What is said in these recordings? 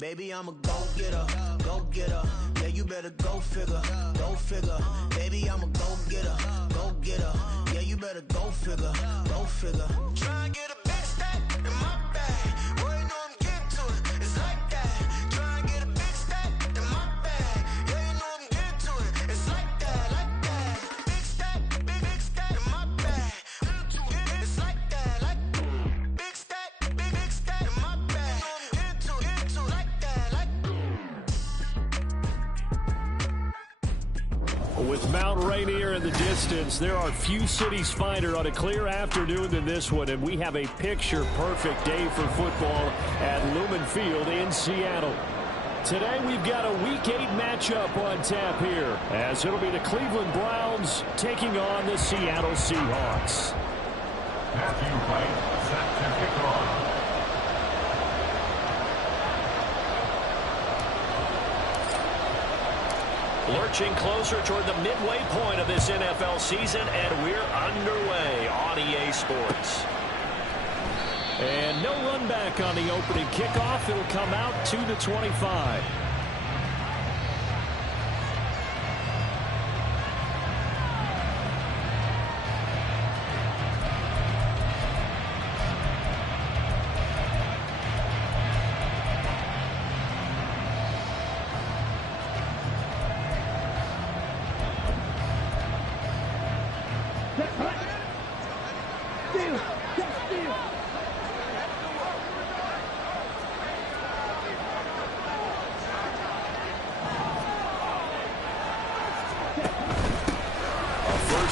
Baby, I'm a go-getter, go-getter. Yeah, you better go figure, go figure. Baby, I'm a go-getter, go-getter. Yeah, you better go figure, go figure. Try and get a big stack in my bag. Boy, you know I'm getting to it. It's like that. Try and get a big stack in my bag. Yeah, you know I'm getting to it. It's like that, like that. Big stack, big stack in my bag. It's like that, like big stack in my bag. You know I'm getting to it, like that, like. With Mount Rainier in the distance, there are few cities finer on a clear afternoon than this one, and we have a picture-perfect day for football at Lumen Field in Seattle. Today, we've got a Week 8 matchup on tap here, as it'll be the Cleveland Browns taking on the Seattle Seahawks. Matthew White set to kick off. Lurching closer toward the midway point of this NFL season, and we're underway on EA Sports. And no run back on the opening kickoff. It'll come out to the 25.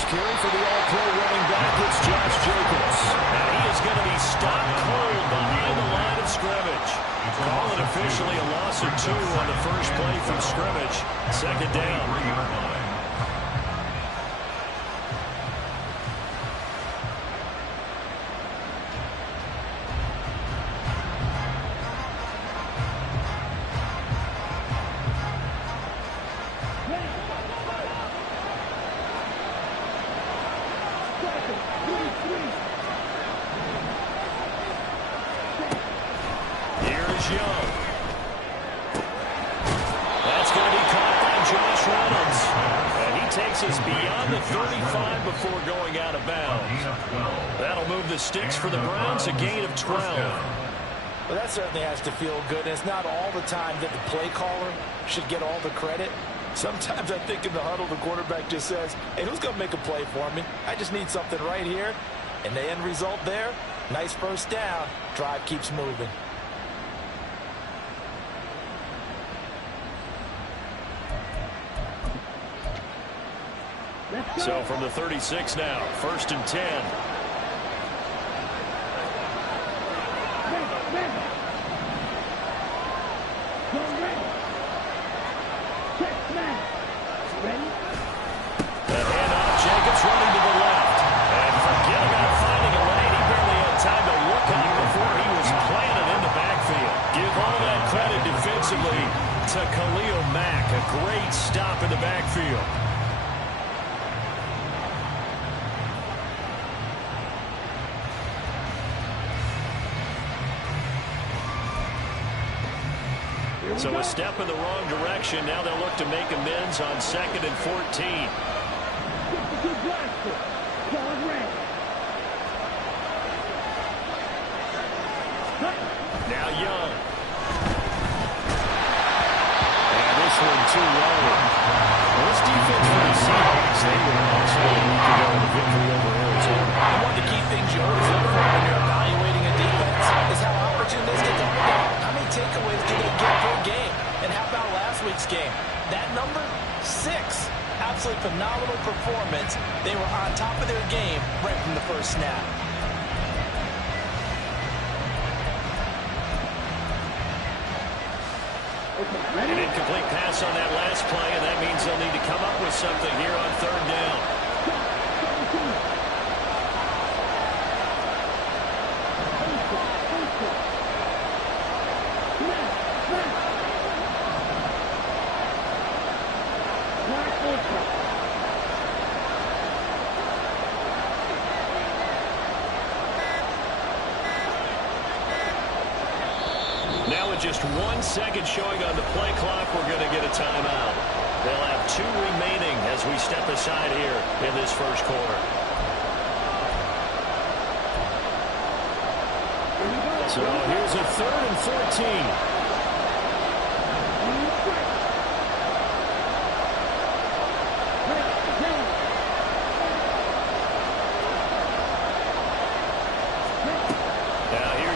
Carry for the all-pro running back, it's Josh Jacobs. And he is going to be stopped cold behind the line of scrimmage. Call it officially a loss of 2 on the first play from scrimmage. Second down. Young. That's going to be caught by Josh Reynolds. And he takes us beyond the 35 before going out of bounds. That'll move the sticks for the Browns, a gain of 12. Well, that certainly has to feel good. And it's not all the time that the play caller should get all the credit. Sometimes I think in the huddle, the quarterback just says, hey, who's going to make a play for me? I just need something right here. And the end result there, nice first down. Drive keeps moving. So from the 36 now, 1st and 10. The handoff, Jacobs running to the left. And forget about finding a lane. He barely had time to look up before he was planted in the backfield. Give all that credit defensively to Khalil Mack. A great stop in the backfield. So a step in the wrong direction. Now they'll look to make amends on 2nd and 14. Now Young. And this one too low. This defense for the Seahawks, they were also a week ago in the victory over Arizona. One of the key things you always look for when you're evaluating a defense is how opportunistic are they? How many takeaways do they get per game? And how about last week's game? That number, 6. Absolutely phenomenal performance. They were on top of their game right from the first snap. An incomplete pass on that last play, and that means they'll need to come up with something here on 3rd down. Now with just 1 second showing on the play clock, we're going to get a timeout. They'll have 2 remaining as we step aside here in this first quarter. So here's a 3rd and 14.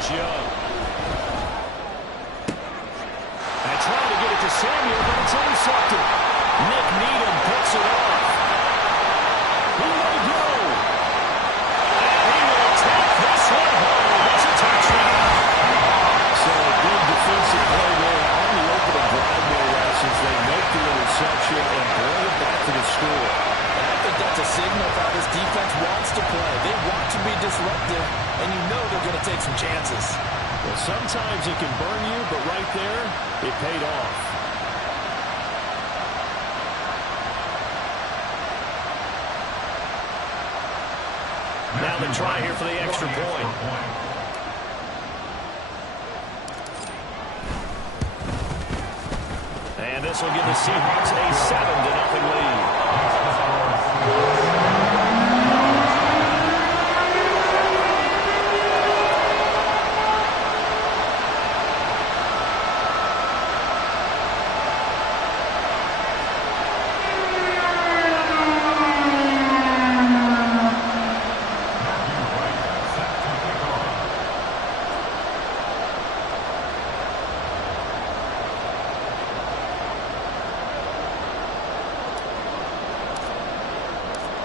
Young. And trying to get it to Samuel, but it's intercepted. Nick Needham picks it off. He may go. And he will take this one home. It's a touchdown. So a big defensive play there on the opening drive, no less, as they make the interception and bring it back to the score. And I think that's a signal of how this defense wants to play. They want to be disruptive, and you know they're going to take some chances. Well, sometimes it can burn you, but right there, it paid off. Now the try here for the extra point. And this will give the Seahawks a 7-0 lead.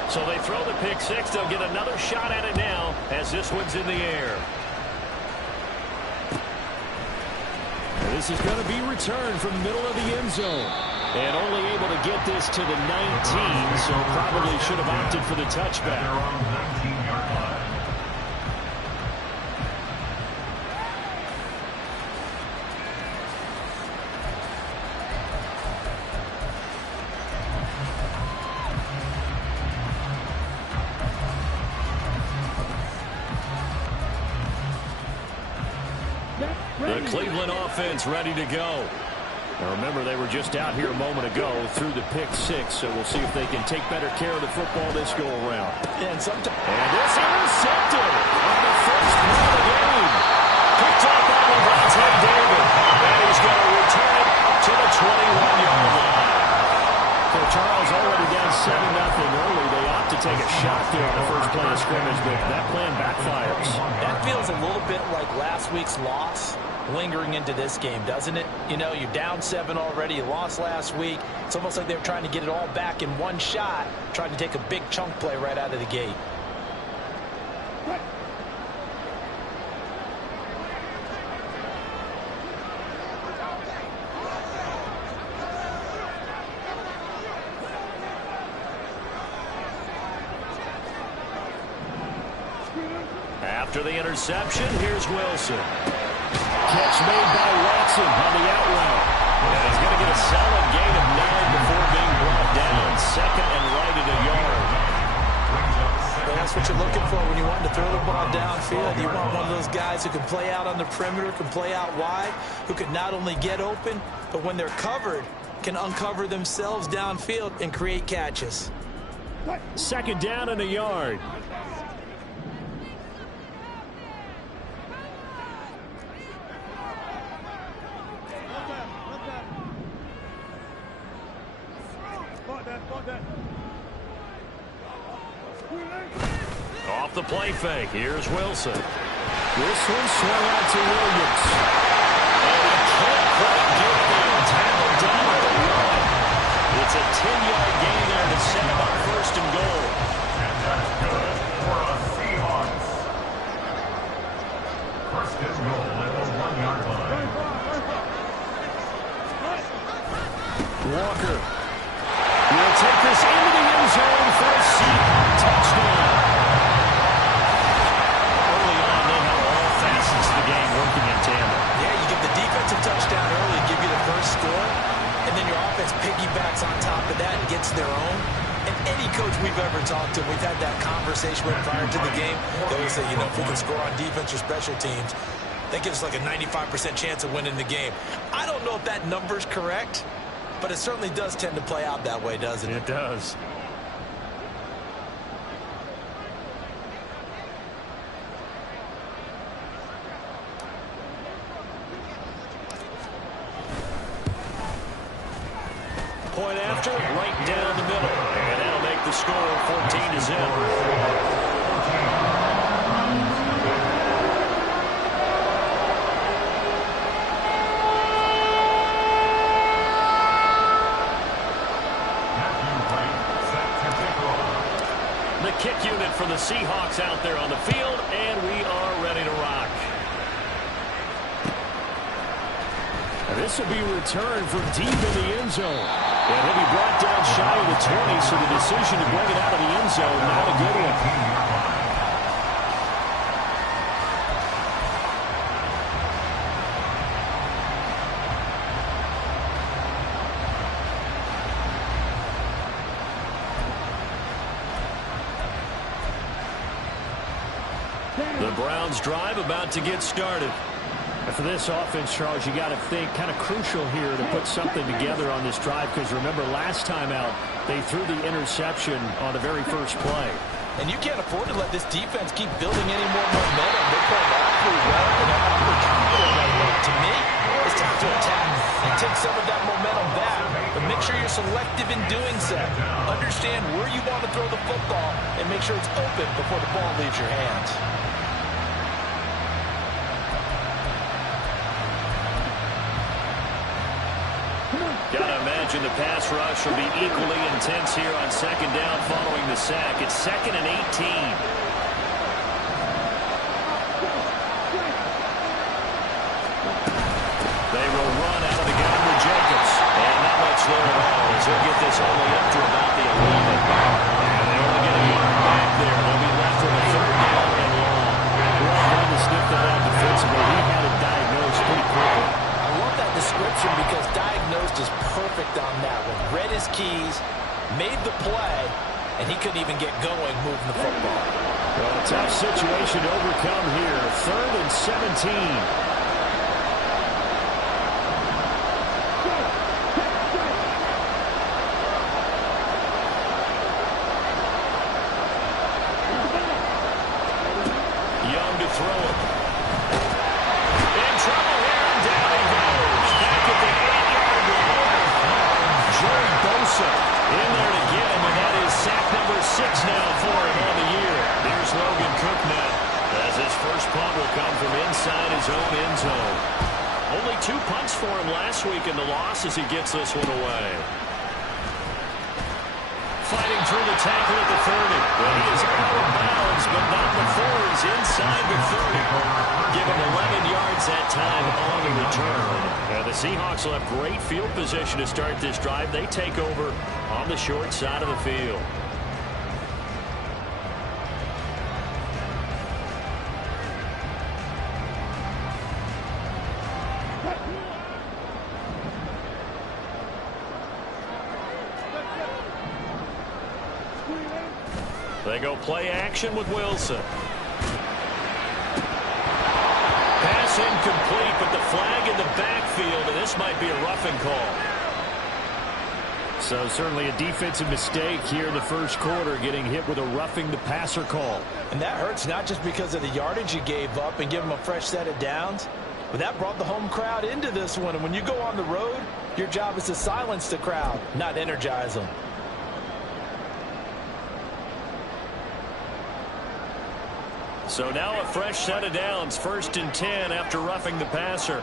So they throw the pick six. They'll get another shot at it now as this one's in the air. And this is going to be returned from the middle of the end zone. And only able to get this to the 19, so probably should have opted for the touchback. The Cleveland offense ready to go. Now remember, they were just out here a moment ago through the pick six, so we'll see if they can take better care of the football this go around. And this intercepted on the first play of the game. Picked up by Lavonte David. And he's going to return it to the 21-yard line. So Charles already down 7-0 early. They opt to take a shot there on the first play of scrimmage, but that plan backfires. That feels a little bit like last week's loss lingering into this game, doesn't it? You know, you're down 7 already. You lost last week. It's almost like they were trying to get it all back in one shot, trying to take a big chunk play right out of the gate. After the interception, here's Wilson. Catch made by Watson on the out route. And he's going to get a solid gain of 9 before being brought down. Second and right at a yard. Well, that's what you're looking for when you want to throw the ball downfield. You want one of those guys who can play out on the perimeter, can play out wide, who can not only get open, but when they're covered, can uncover themselves downfield and create catches. Second down and a yard. Off the play fake. Here's Wilson. This one swung out to Williams. And he can't quite get there. Tackled down at the 1. It's a 10-yard gain there to set him up first and goal. And that's good for the Seahawks. First and goal at the 1-yard line. Walker will take this into the end zone for a Seahawk touchdown. Early on, they have all facets of the game working in tandem. Yeah, you get the defensive touchdown early, give you the first score, and then your offense piggybacks on top of that and gets their own. And any coach we've ever talked to, we've had that conversation with prior to the game. They always say, you know, if we can score on defense or special teams, That gives like a 95% chance of winning the game. I don't know if that number's correct, but it certainly does tend to play out that way, doesn't it? It does. Point after, right down the middle. And that'll make the score 14-0. The kick unit for the Seahawks out there on the field, and we are ready to rock. This will be returned from deep in the end zone. And he'll be brought down shy of the 20, so the decision to bring it out of the end zone, not a good one. The Browns drive about to get started. For this offense, Charles, you got to think kind of crucial here to put something together on this drive, because remember last time out they threw the interception on the very first play. And you can't afford to let this defense keep building any more momentum. They're playing awfully well and they're awfully confident right now. To me, it's time to attack and take some of that momentum back. But make sure you're selective in doing so. Understand where you want to throw the football and make sure it's open before the ball leaves your hands. Gotta imagine the pass rush will be equally intense here on second down following the sack. It's 2nd and 18. They will run out of the gun with Jacobs. And not much there at all as he'll get this only up to about the 11. And they only get a yard back there. They'll be left with a 3rd down and long. We're all going to sniff that out defensively. He had it diagnosed pretty quickly. I love that description because diagnosed is perfect on that one. Read his keys, made the play, and he couldn't even get going moving the football. Well, a tough situation to overcome here. 3rd and 17. Throw it. In trouble here, and down he goes. Back at the 8-yard line. Joey Bosa in there to get him, and that is sack number 6 now for him on the year. Here's Logan Cook now, as his first punt will come from inside his own end zone. Only 2 punts for him last week in the loss as he gets this one away. Fighting through the tackle at the 30. Well, he is out of bounds, but not before he's inside the 30. Give him 11 yards that time on the return. The Seahawks will have great field position to start this drive. They take over on the short side of the field. They go play action with Wilson. Pass incomplete, but the flag in the backfield, and this might be a roughing call. So certainly a defensive mistake here in the first quarter, getting hit with a roughing the passer call. And that hurts not just because of the yardage you gave up and give them a fresh set of downs, but that brought the home crowd into this one. And when you go on the road, your job is to silence the crowd, not energize them. So now a fresh set of downs, 1st and 10 after roughing the passer.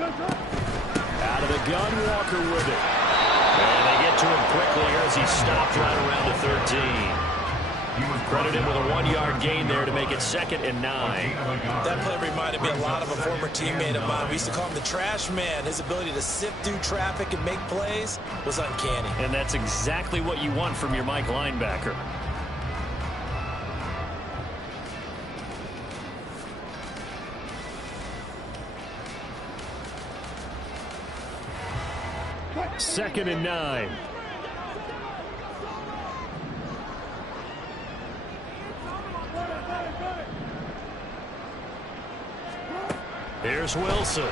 Out of the gun, Walker with it. And they get to him quickly as he stopped right around the 13. Credited with a 1-yard gain there to make it 2nd and 9. That play reminded me a lot of a former teammate of mine. We used to call him the trash man. His ability to sift through traffic and make plays was uncanny. And that's exactly what you want from your Mike linebacker. 2nd and 9. Here's Wilson.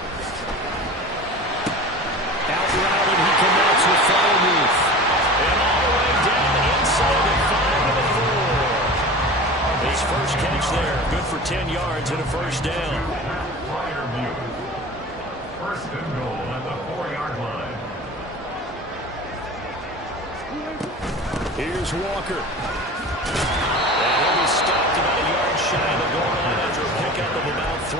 Out route, and he connects with Freiermuth. And all the way down inside the 5 to the 4. His first catch there. Good for 10 yards and a first down. Freiermuth. 1st and goal at the 4-yard line. Here's Walker. And he'll be stopped about a yard shy of the goal line after a pickup of about 3.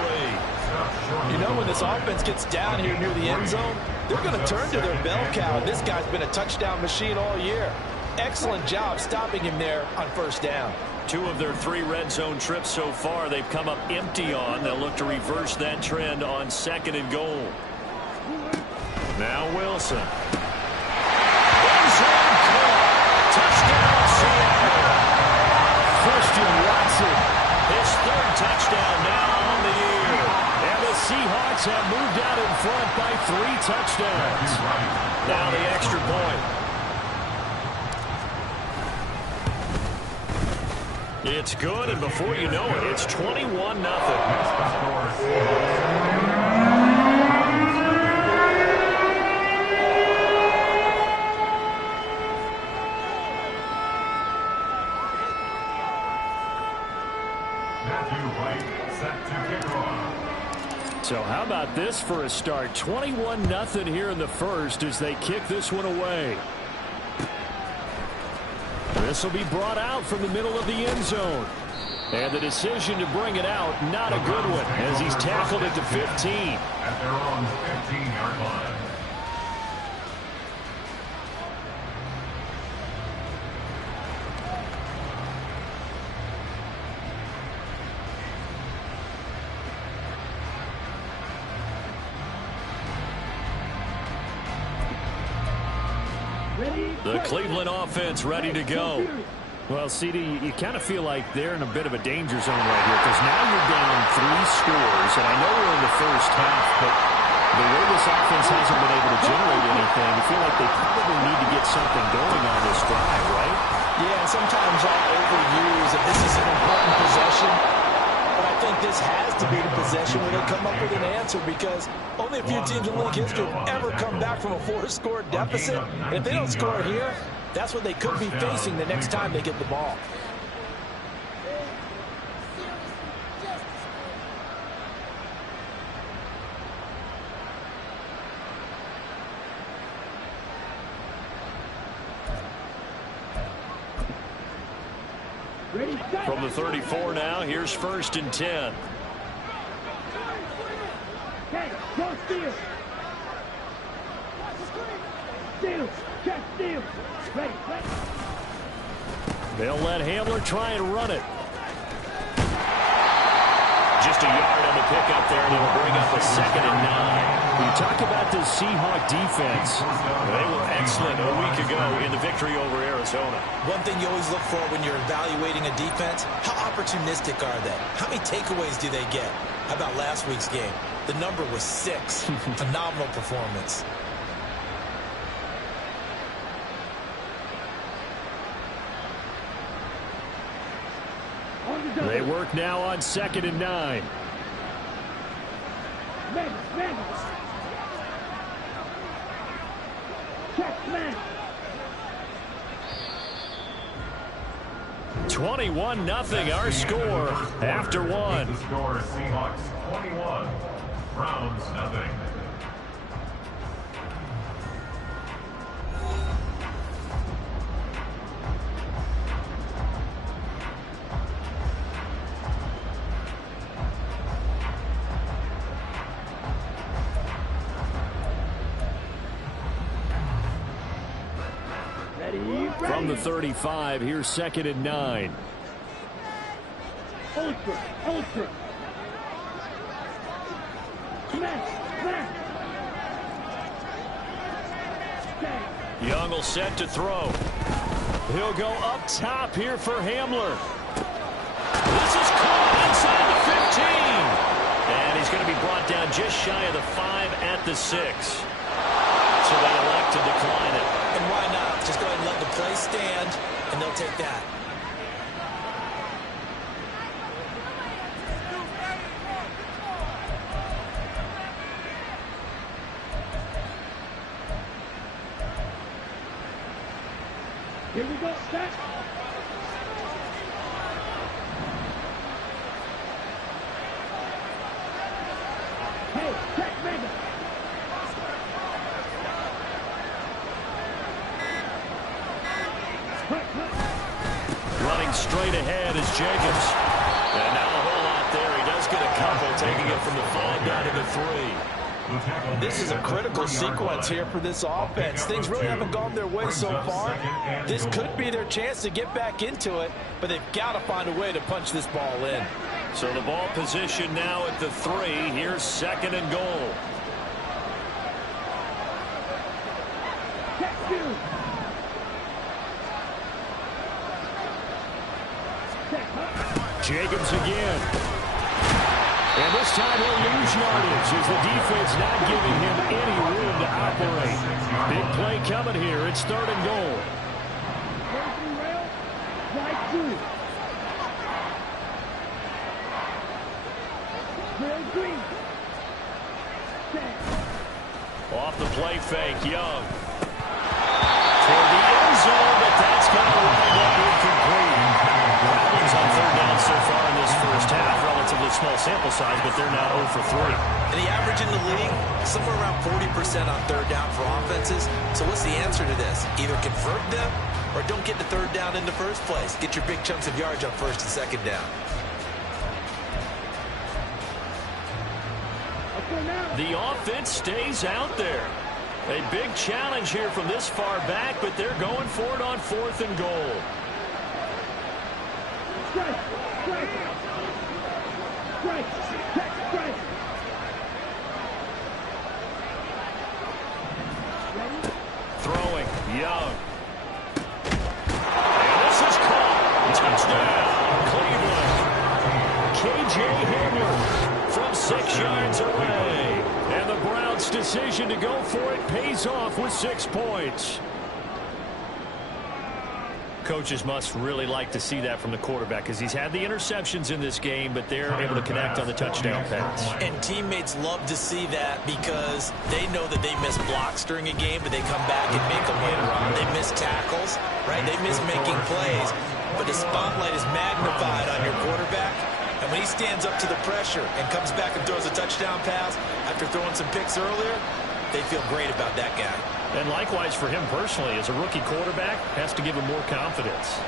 You know, when this offense gets down here near the end zone, they're going to turn to their bell cow. This guy's been a touchdown machine all year. Excellent job stopping him there on 1st down. 2 of their 3 red zone trips so far they've come up empty on. They'll look to reverse that trend on 2nd and goal. Now Wilson. End zone caught. Touchdown Seattle. Christian Watson. His 3rd touchdown now on the year. And the Seahawks have moved out in front by 3 touchdowns. Now the extra point. It's good, and before you know it, it's 21-0. So how about this for a start? 21-0 here in the first as they kick this one away. This will be brought out from the middle of the end zone. And the decision to bring it out, not a good one, as he's tackled at the 15. At their own 15-yard line. The Cleveland offense ready to go. Well, CD, you kind of feel like they're in a bit of a danger zone right here because now you're down 3 scores, and I know we're in the first half, but the way this offense hasn't been able to generate anything, you feel like they probably need to get something going on this drive, right? Yeah, sometimes I'll overuse that this is an important possession, but I think this has to be the possession where they come up with an answer because only a few teams in league history have ever come back from a 4-score deficit. And if they don't score here, that's what they could be facing the next time they get the ball. From the 34 now, here's 1st and 10. Okay, go steal. Steal, check, steal. Ready, ready. They'll let Hamler try and run it. Just a yard on the pickup there, and it'll bring up a 2nd and 9. When you talk about this Seahawk defense, they were excellent a week ago in the victory over Arizona. One thing you always look for when you're evaluating a defense, how opportunistic are they? How many takeaways do they get? How about last week's game? The number was 6. Phenomenal performance. They work now on 2nd and 9. Ready, ready. Check, man. 21-0 our score after 1. The score, Seahawks 21, Browns 0. From the 35, here's 2nd and 9. Ultra, ultra. Smash, smash. Okay. Young will set to throw. He'll go up top here for Hamler. This is caught inside the 15. And he's going to be brought down just shy of the 5 at the 6. so they elect to decline it. And why not? Just go ahead and let the play stand, and they'll take that. Here we go, set. Hey, check Mega. Running straight ahead is Jacobs. And not a whole lot there. He does get a couple, taking it from the 5 down to the 3. This is a critical sequence here for this offense. Things really haven't gone their way so far. This could be their chance to get back into it, but they've got to find a way to punch this ball in. So the ball position now at the 3. Here's 2nd and goal. Check you. Check up. Jacobs again. And this time he'll lose yardage as the defense not giving him any room to operate. Big play coming here. It's 3rd and goal. Raising rail. Right through. Real green. Set. Off the play fake, Young. Toward the end zone, but that's going to wind up incomplete. Falcons on 3rd down so far in this first half. Relatively small sample size, but they're now 0 for 3. And the average in the league, somewhere around 40% on 3rd down for offenses. So what's the answer to this? Either convert them or don't get the 3rd down in the first place. Get your big chunks of yards on 1st and 2nd down. The offense stays out there. A big challenge here from this far back, but they're going for it on 4th and goal. Strike. Strike. Strike. Check. Strike. Ready? Throwing. Young. And this is caught. Touchdown, Cleveland. K.J. Hamler from 6 yards away. And the Browns' decision to go for it pays off with 6 points. Coaches must really like to see that from the quarterback because he's had the interceptions in this game, but they're able to connect on the touchdown pass. And teammates love to see that because they know that they miss blocks during a game, but they come back and make them later on. They miss tackles, right? They miss making plays, but the spotlight is magnified on your quarterback. And when he stands up to the pressure and comes back and throws a touchdown pass after throwing some picks earlier, they feel great about that guy. And likewise for him personally, as a rookie quarterback, has to give him more confidence.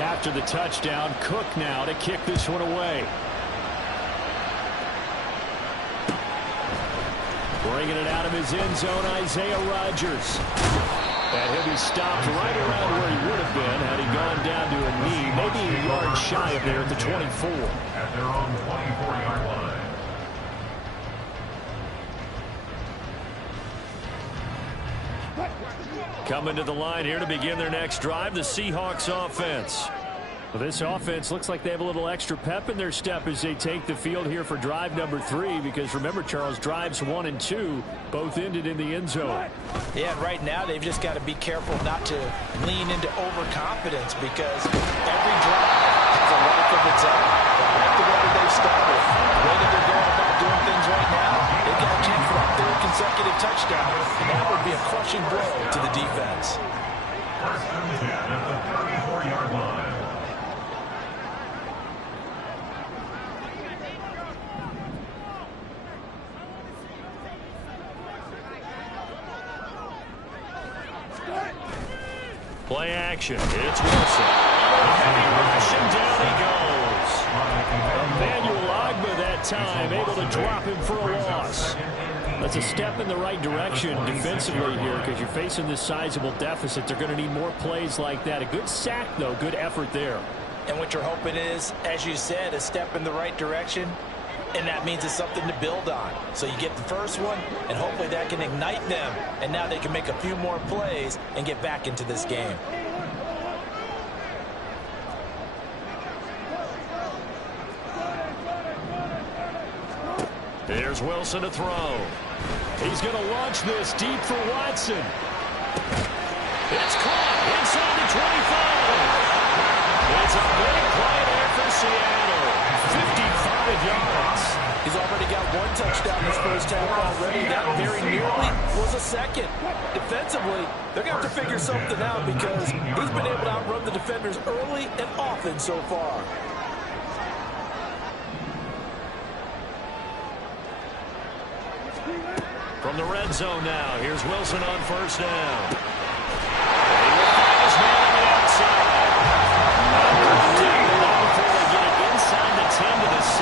After the touchdown, Cook now to kick this one away. Bringing it out of his end zone, Isaiah Rodgers. And he'll be stopped right around where he would have been had he gone down to a knee, maybe a yard shy of there at the 24. At their own 24-yard line. Coming to the line here to begin their next drive, the Seahawks offense. Well, this offense looks like they have a little extra pep in their step as they take the field here for drive number 3, because remember, Charles, drives 1 and 2 both ended in the end zone. Yeah, right now they've just got to be careful not to lean into overconfidence because every drive has a life of its own. They like the way that they've started. The way that they're going about doing things right now, they've got a chance for a 3rd consecutive touchdown, and that would be a crushing blow to the defense. 1st and 10 at the 34-yard line. Play action. It's Wilson. Heavy rush, and down he goes. Emmanuel Ogbah that time able to drop him for a loss. That's a step in the right direction defensively here because you're facing this sizable deficit. They're going to need more plays like that. A good sack, though. Good effort there. And what you're hoping is, as you said, a step in the right direction. And that means it's something to build on. So you get the first one, and hopefully that can ignite them. And now they can make a few more plays and get back into this game. Here's Wilson to throw. He's going to launch this deep for Watson. It's caught inside the 25. It's a big play there for Seattle. 55 yards. He's already got one touchdown this first half already. That very nearly was a second. Defensively, they're going to have to figure something out because he's been able to outrun the defenders early and often so far. From the red zone now, here's Wilson on first down. He will find his man on the outside. Before they get it inside the 10 to the 7.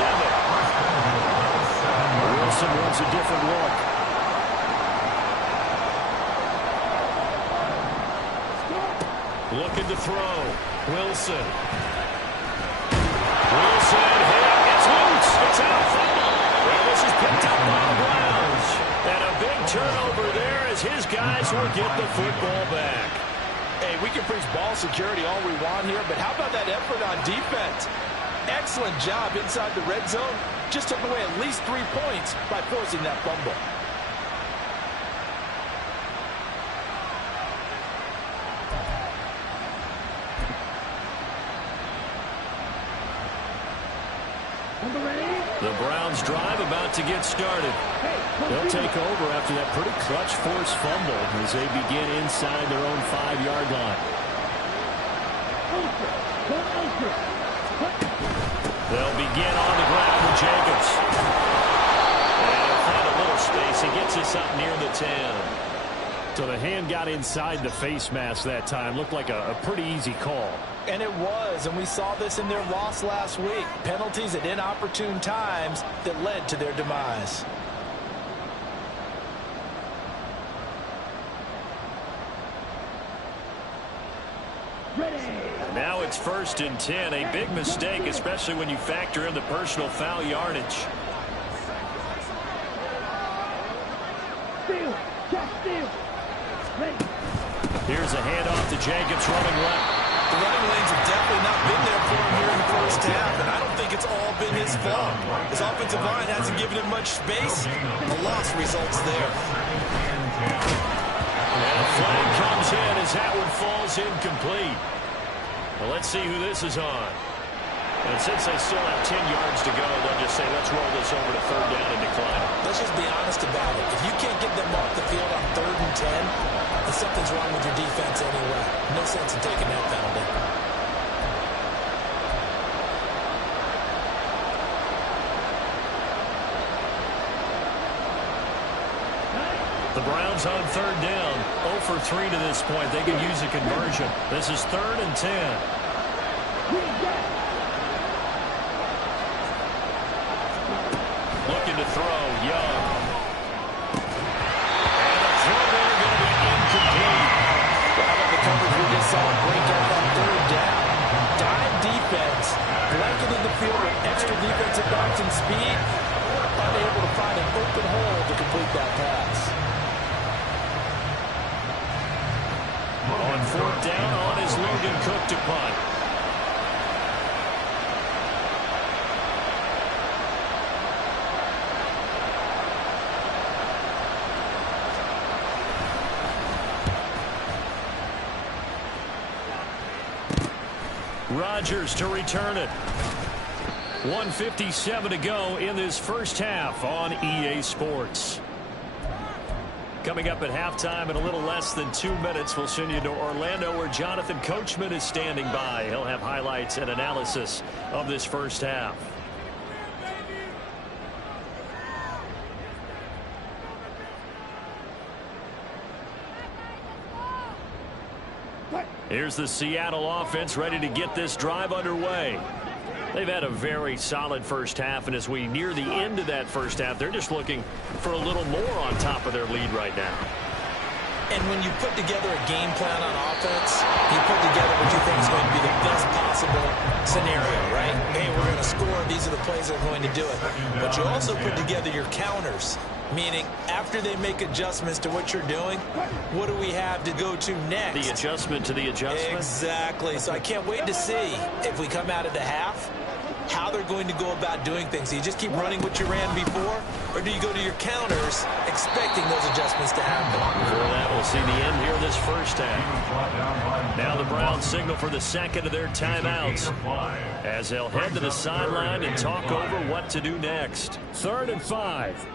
Wilson wants a different look. Looking to throw. Wilson. Wilson hit. It's loose. It's out. Well, this is picked up by the Browns. And a big turnover there as his guys will get the football back. Hey, we can preach ball security all we want here, but how about that effort on defense? Excellent job inside the red zone. Just took away at least 3 points by forcing that fumble. The Browns drive about to get started. They'll take over after that pretty clutch forced fumble as they begin inside their own 5-yard line. They'll begin on the ground with Jacobs. And he'll find a little space. He gets us up near the 10. So the hand got inside the face mask that time. Looked like a pretty easy call. And it was, and we saw this in their loss last week. Penalties at inopportune times that led to their demise. Now it's 1st and 10. A big mistake, especially when you factor in the personal foul yardage. Here's a handoff to Jacobs running left. The running lanes have definitely not been there for him here in the first half, and I don't think it's all been his fault. His offensive line hasn't given him much space. The loss results there. And a flag comes in as that one falls incomplete. Well, let's see who this is on. And since they still have 10 yards to go, they'll just say, let's roll this over to 3rd down and decline it. Let's just be honest about it. If you can't get them off the field on 3rd and 10, then something's wrong with your defense anyway. No sense in taking that penalty. The Browns on 3rd down. 0 for 3 to this point. They can use a conversion. This is 3rd and 10. Looking to throw, Young. And the throw there going to be incomplete. How about the coverage we just saw break up on 3rd down? Dime defense, blanketed the field with extra defensive backs and speed, unable to find an open hole to complete that pass. On 4th down, on is Logan Cook to punt. Rodgers to return it. 1:57 to go in this first half on EA Sports. Coming up at halftime in a little less than 2 minutes, we'll send you to Orlando where Jonathan Coachman is standing by. He'll have highlights and analysis of this first half. Here's the Seattle offense ready to get this drive underway. They've had a very solid first half, and as we near the end of that first half, they're just looking for a little more on top of their lead right now. And when you put together a game plan on offense, you put together what you think is going to be the best possible scenario, right? Hey, we're going to score. These are the plays that are going to do it. But you also put together your counters, meaning after they make adjustments to what you're doing, what do we have to go to next? The adjustment to the adjustment? Exactly. So I can't wait to see if we come out of the half, how they're going to go about doing things. Do you just keep running what you ran before, or do you go to your counters expecting those adjustments to happen? Before that, we'll see the end here of this first half. Now the Browns signal for the second of their timeouts as they'll head to the sideline and talk over what to do next. 3rd and 5.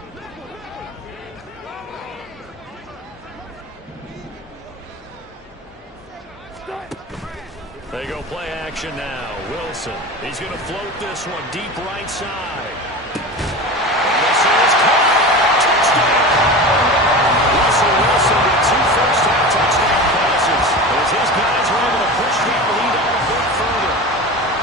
They go play action now. Wilson, he's going to float this one deep right side. This is caught. Touchdown. Russell Wilson with 2 first-half touchdown passes as his guys were able to push that lead out a bit further.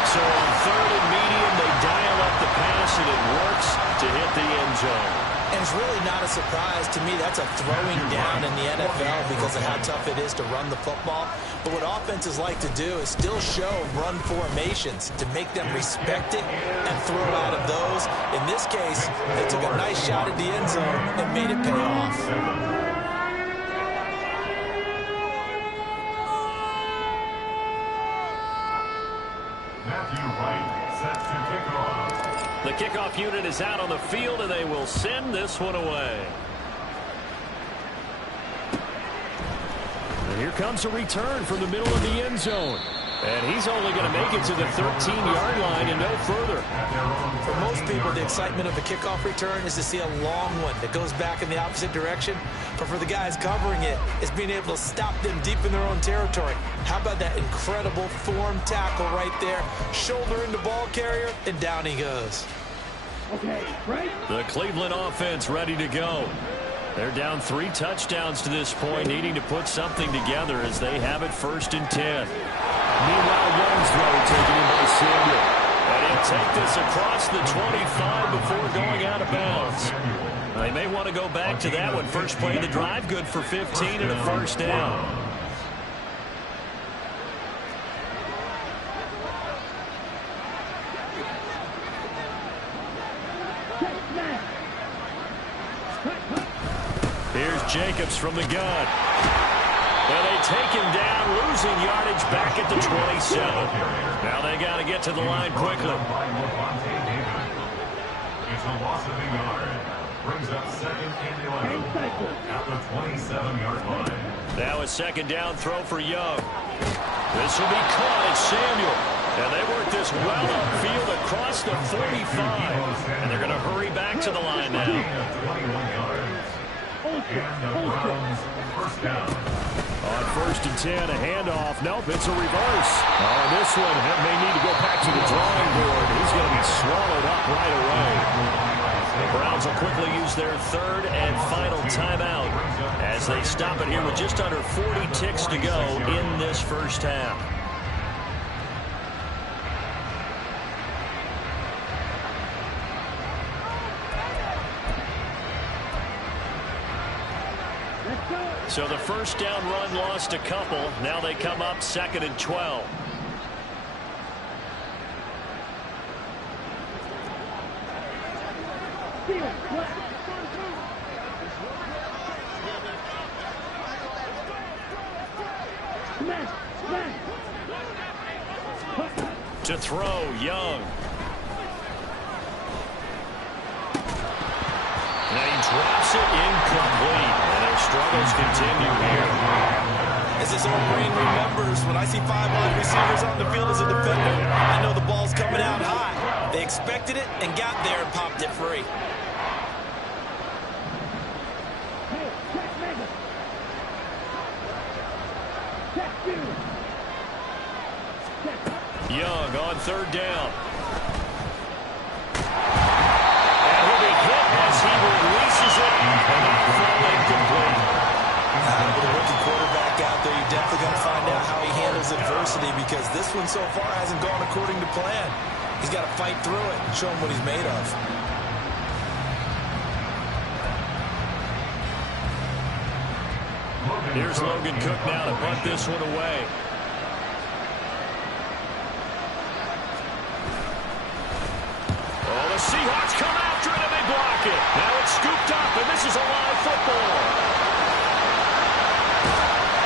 So on 3rd and medium, they dial up the pass, and it works to hit the end zone. And it's really not a surprise to me. That's a throwing down in the NFL because of how tough it is to run the football. But what offenses like to do is still show run formations to make them respect it and throw out of those. In this case, they took a nice shot at the end zone and made it pay off. Matthew Wright set to kick off. The kickoff unit is out on the field, and they will send this one away. And here comes a return from the middle of the end zone. And he's only going to make it to the 13-yard line and no further. For most people, the excitement of a kickoff return is to see a long one that goes back in the opposite direction. But for the guys covering it, it's being able to stop them deep in their own territory. How about that incredible form tackle right there? Shoulder into ball carrier, and down he goes. Okay, right? The Cleveland offense ready to go. They're down 3 touchdowns to this point, needing to put something together as they have it 1st and 10. Meanwhile, Young's throw taken in by Samuel. And he'll take this across the 25 before going out of bounds. They may want to go back to that one. First play of the drive, good for 15 and a first down. Here's Jacobs from the gun. And they take him down, losing yardage back at the 27. Now they got to get to the line quickly. It's a loss of a yard. Brings up 2nd and 11 at the 27-yard line. Now a 2nd down throw for Young. This will be caught at Samuel. And they work this well upfield across the 45. And they're going to hurry back to the line now. 21 yards. And the Browns first down. On 1st and 10, a handoff. Nope, it's a reverse. Oh, this one may need to go back to the drawing board. He's going to be swallowed up right away. The Browns will quickly use their 3rd and final timeout as they stop it here with just under 40 ticks to go in this first half. So the first down run lost a couple. Now they come up 2nd and 12. To throw, Young. And he drops it incomplete. And their struggles continue here. As his own brain remembers, when I see 5 wide receivers on the field as a defender, I know the ball's coming out high. They expected it and got there and popped it free. Young on 3rd down. And he'll be hit as he releases it. And that throw incomplete. With a rookie quarterback out there, you're definitely going to find out how he handles adversity because this one so far hasn't gone according to plan. He's got to fight through it and show him what he's made of. Here's Logan Cook now to punt this one away. Oh, the Seahawks come after it and they block it. Now it's scooped up and this is a live football.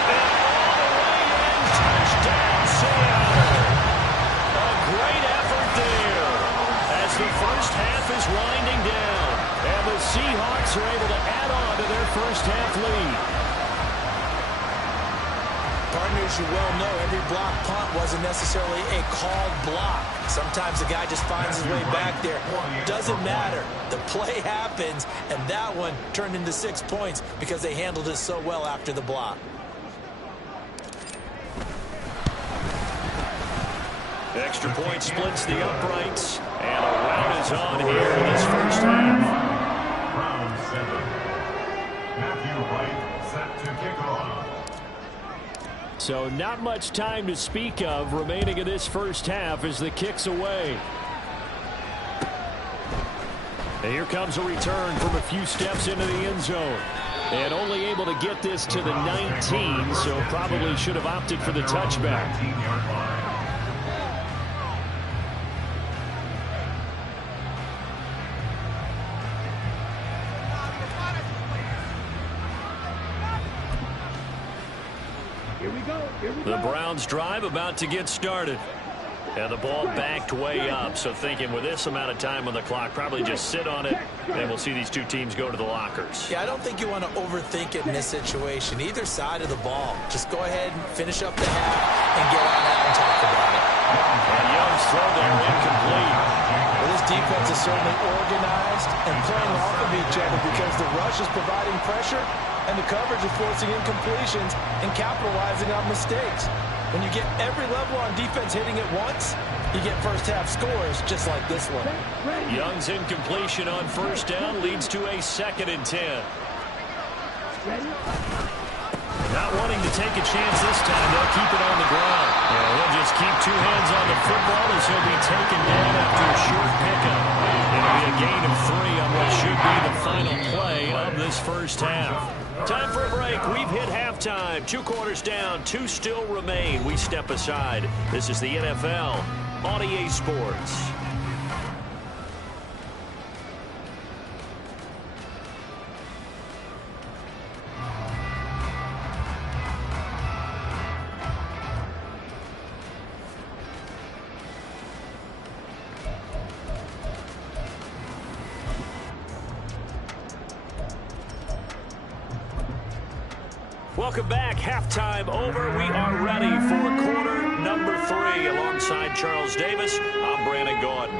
And all the way in, touchdown Seattle. A great effort there as the first half is winding down. And the the Seahawks are able to add on to their first half lead. Partners, you well know every block punt wasn't necessarily a called block. Sometimes the guy just finds his way back there. Doesn't matter. The play happens, and that one turned into 6 points because they handled it so well after the block. Extra point splits the uprights, and a round is on here in this first half. Round 7. Matthew Wright set to kick off. So not much time to speak of remaining in this first half as the kick's away. And here comes a return from a few steps into the end zone. And only able to get this to the 19, so probably should have opted for the touchback. 19-yard line. The Browns drive about to get started. And the ball backed way up, so thinking with this amount of time on the clock, probably just sit on it, and we'll see these two teams go to the lockers. Yeah, I don't think you want to overthink it in this situation. Either side of the ball. Just go ahead and finish up the half and get on out and talk about it. And Young's throw there incomplete. Well, this defense is certainly organized and playing off of each other because the rush is providing pressure and the coverage is forcing incompletions and capitalizing on mistakes. When you get every level on defense hitting it once, you get first half scores just like this one. Young's incompletion on first down leads to a 2nd and 10. Not wanting to take a chance this time, they'll keep it on the ground. Yeah, he'll just keep 2 hands on the football as he'll be taken down after a short pickup. It'll be a gain of 3 on what should be the final play of this first half. Time for a break. We've hit halftime. 2 quarters down. 2 still remain. We step aside. This is the NFL on EA Sports. Welcome back. Halftime over. We are ready for quarter number 3. Alongside Charles Davis, I'm Brandon Gaudin.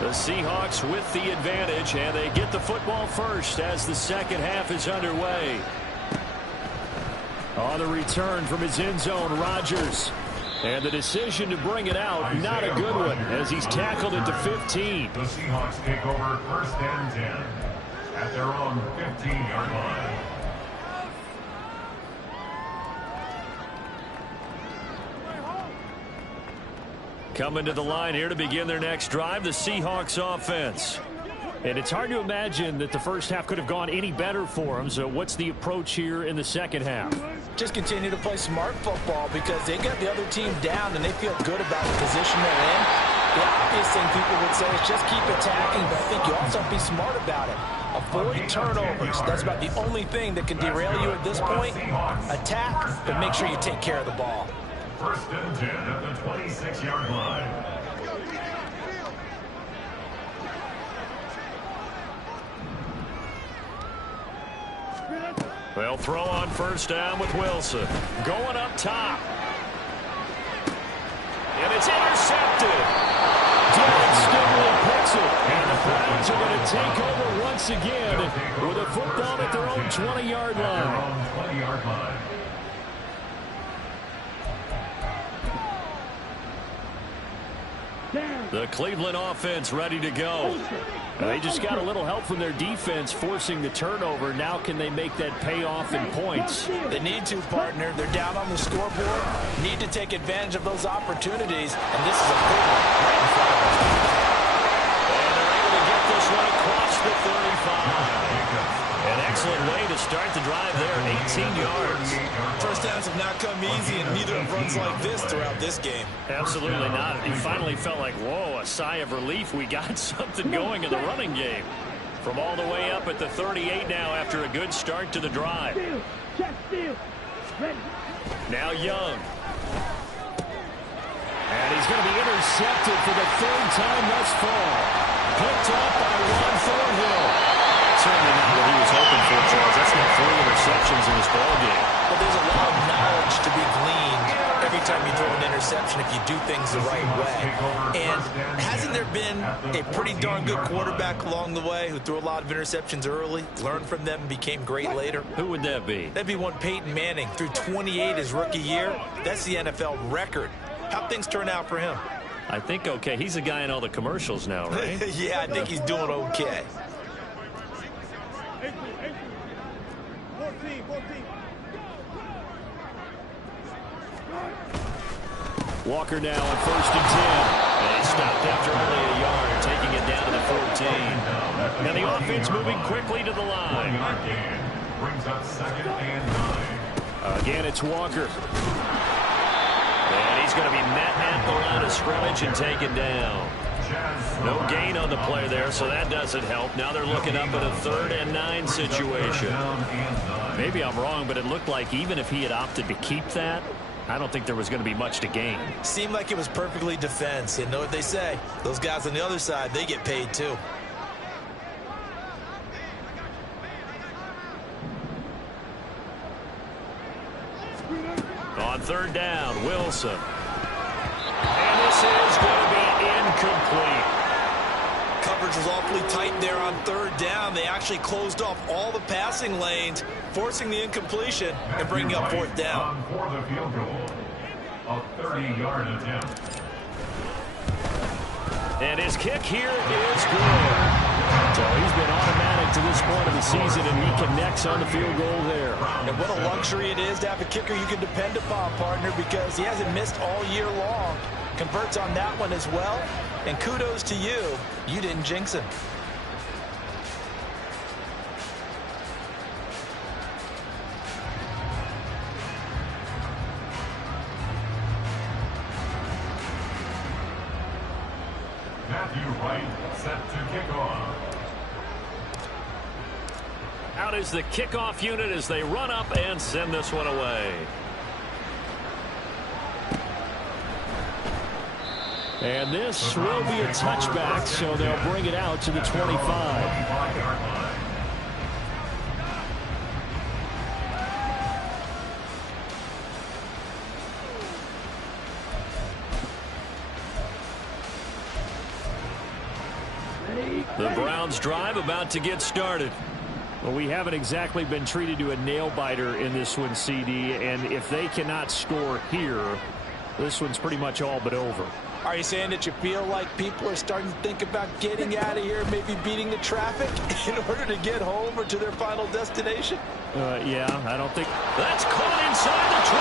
The Seahawks with the advantage, and they get the football first as the second half is underway. On the return from his end zone, Rodgers. And the decision to bring it out, not a good one, as he's tackled it to 15. The Seahawks take over 1st and 10 at their own 15-yard line. Coming to the line here to begin their next drive, the Seahawks offense. And it's hard to imagine that the first half could have gone any better for them. So what's the approach here in the second half? Just continue to play smart football because they got the other team down and they feel good about the position they're in. The obvious thing people would say is just keep attacking, but I think you also have to be smart about it. Avoid turnovers. That's about the only thing that can derail you at this point. Attack, but make sure you take care of the ball. 1st and 10 at the 26-yard line. They'll throw on first down with Wilson. Going up top. And it's intercepted. Derek Stingley picks it. And the Browns are going to take over once again with a football at their own 20-yard line. The Cleveland offense ready to go. They just got a little help from their defense forcing the turnover. Now can they make that pay off in points? They need to, partner. They're down on the scoreboard. Need to take advantage of those opportunities. And this is a big one right in front of them. And they're able to get this one across the 35. An excellent way to start the drive there, 18 yards. First downs have not come easy, and neither have runs like this throughout this game. Absolutely not. He finally felt like, whoa, a sigh of relief. We got something going in the running game. From all the way up at the 38 now after a good start to the drive. Check, steal. Ready. Now Young. And he's going to be intercepted for the third time thus far. Picked up by Juan Thornhill. Certainly not what he was hoping for, Charles. That's now 3 interceptions in this ballgame. Well, there's a lot of knowledge to be gleaned every time you throw an interception if you do things the right way. And hasn't there been a pretty darn good quarterback along the way who threw a lot of interceptions early, learned from them, and became great later? Who would that be? That'd be one Peyton Manning. Threw 28 his rookie year. That's the NFL record. How'd things turn out for him? I think okay. He's a guy in all the commercials now, right? Yeah, I think he's doing okay. Walker now on 1st and 10. And he stopped after only a yard, taking it down to the 14. And the offense moving quickly to the line. Brings up 2nd and 9. Again, it's Walker. And he's going to be met at the line of scrimmage and taken down. No gain on the play there, so that doesn't help. Now they're looking up at a 3rd and 9 situation. Maybe I'm wrong, but it looked like even if he had opted to keep that, I don't think there was going to be much to gain. Seemed like it was perfectly defense. You know what they say? Those guys on the other side, they get paid too. On 3rd down, Wilson. And this is going to be incomplete. Coverage was awfully tight there on 3rd down. They actually closed off all the passing lanes, forcing the incompletion and bringing up 4th down. For the field goal, a 30-yard attempt. And his kick here is good. So he's been automatic to this point of the season, and he connects on the field goal there. And what a luxury it is to have a kicker you can depend upon, partner, because he hasn't missed all year long. Converts on that one as well. And kudos to you. You didn't jinx him. Matthew Wright set to kick off. Out is the kickoff unit as they run up and send this one away. And this will be a touchback, so they'll bring it out to the 25. The Browns drive about to get started. Well, we haven't exactly been treated to a nail-biter in this one, CD, and if they cannot score here, this one's pretty much all but over. Are you saying that you feel like people are starting to think about getting out of here, maybe beating the traffic in order to get home or to their final destination? Yeah, I don't think. That's caught inside the 20.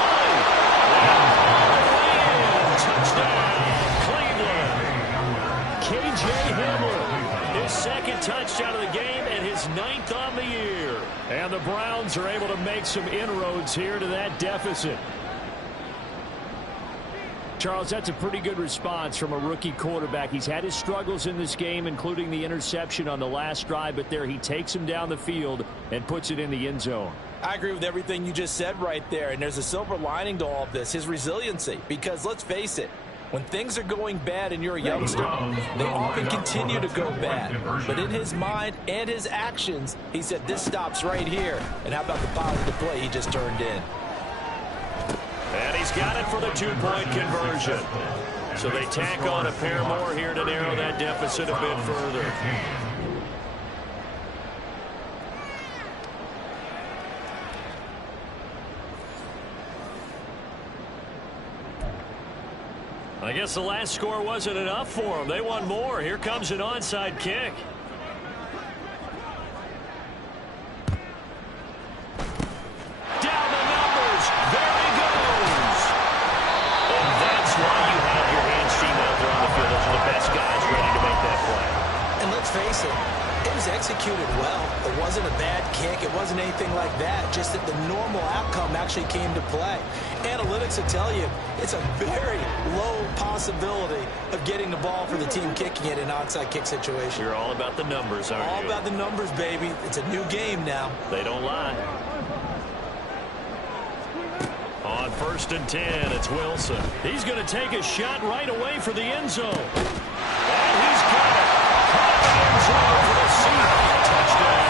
Touchdown, Cleveland. K.J. Hamler, his 2nd touchdown of the game and his 9th on the year. And the Browns are able to make some inroads here to that deficit. Charles, that's a pretty good response from a rookie quarterback. He's had his struggles in this game, including the interception on the last drive, but there he takes him down the field and puts it in the end zone. I agree with everything you just said right there, and there's a silver lining to all of this, his resiliency, because let's face it, when things are going bad and you're a youngster, they often continue to go bad. But in his mind and his actions, he said, this stops right here. And how about the positive play he just turned in? And he's got it for the 2-point conversion. So they tack on a pair more here to narrow that deficit a bit further. I guess the last score wasn't enough for them. They want more. Here comes an onside kick. Down the numbers. There he goes. And that's why you have your hands team out there on the field. Those are the best guys ready to make that play. And let's face it, it was executed well. It wasn't a bad kick. It wasn't anything like that. Just that the normal outcome actually came to play. Analytics will tell you it's a very low possibility of getting the ball for the team kicking it in an onside kick situation. You're all about the numbers, aren't you? All about the numbers, baby. It's a new game now. They don't lie. On 1st 1st and 10. It's Wilson. He's going to take a shot right away for the end zone. And he's got it. Caught in the end zone for the Seahawks touchdown.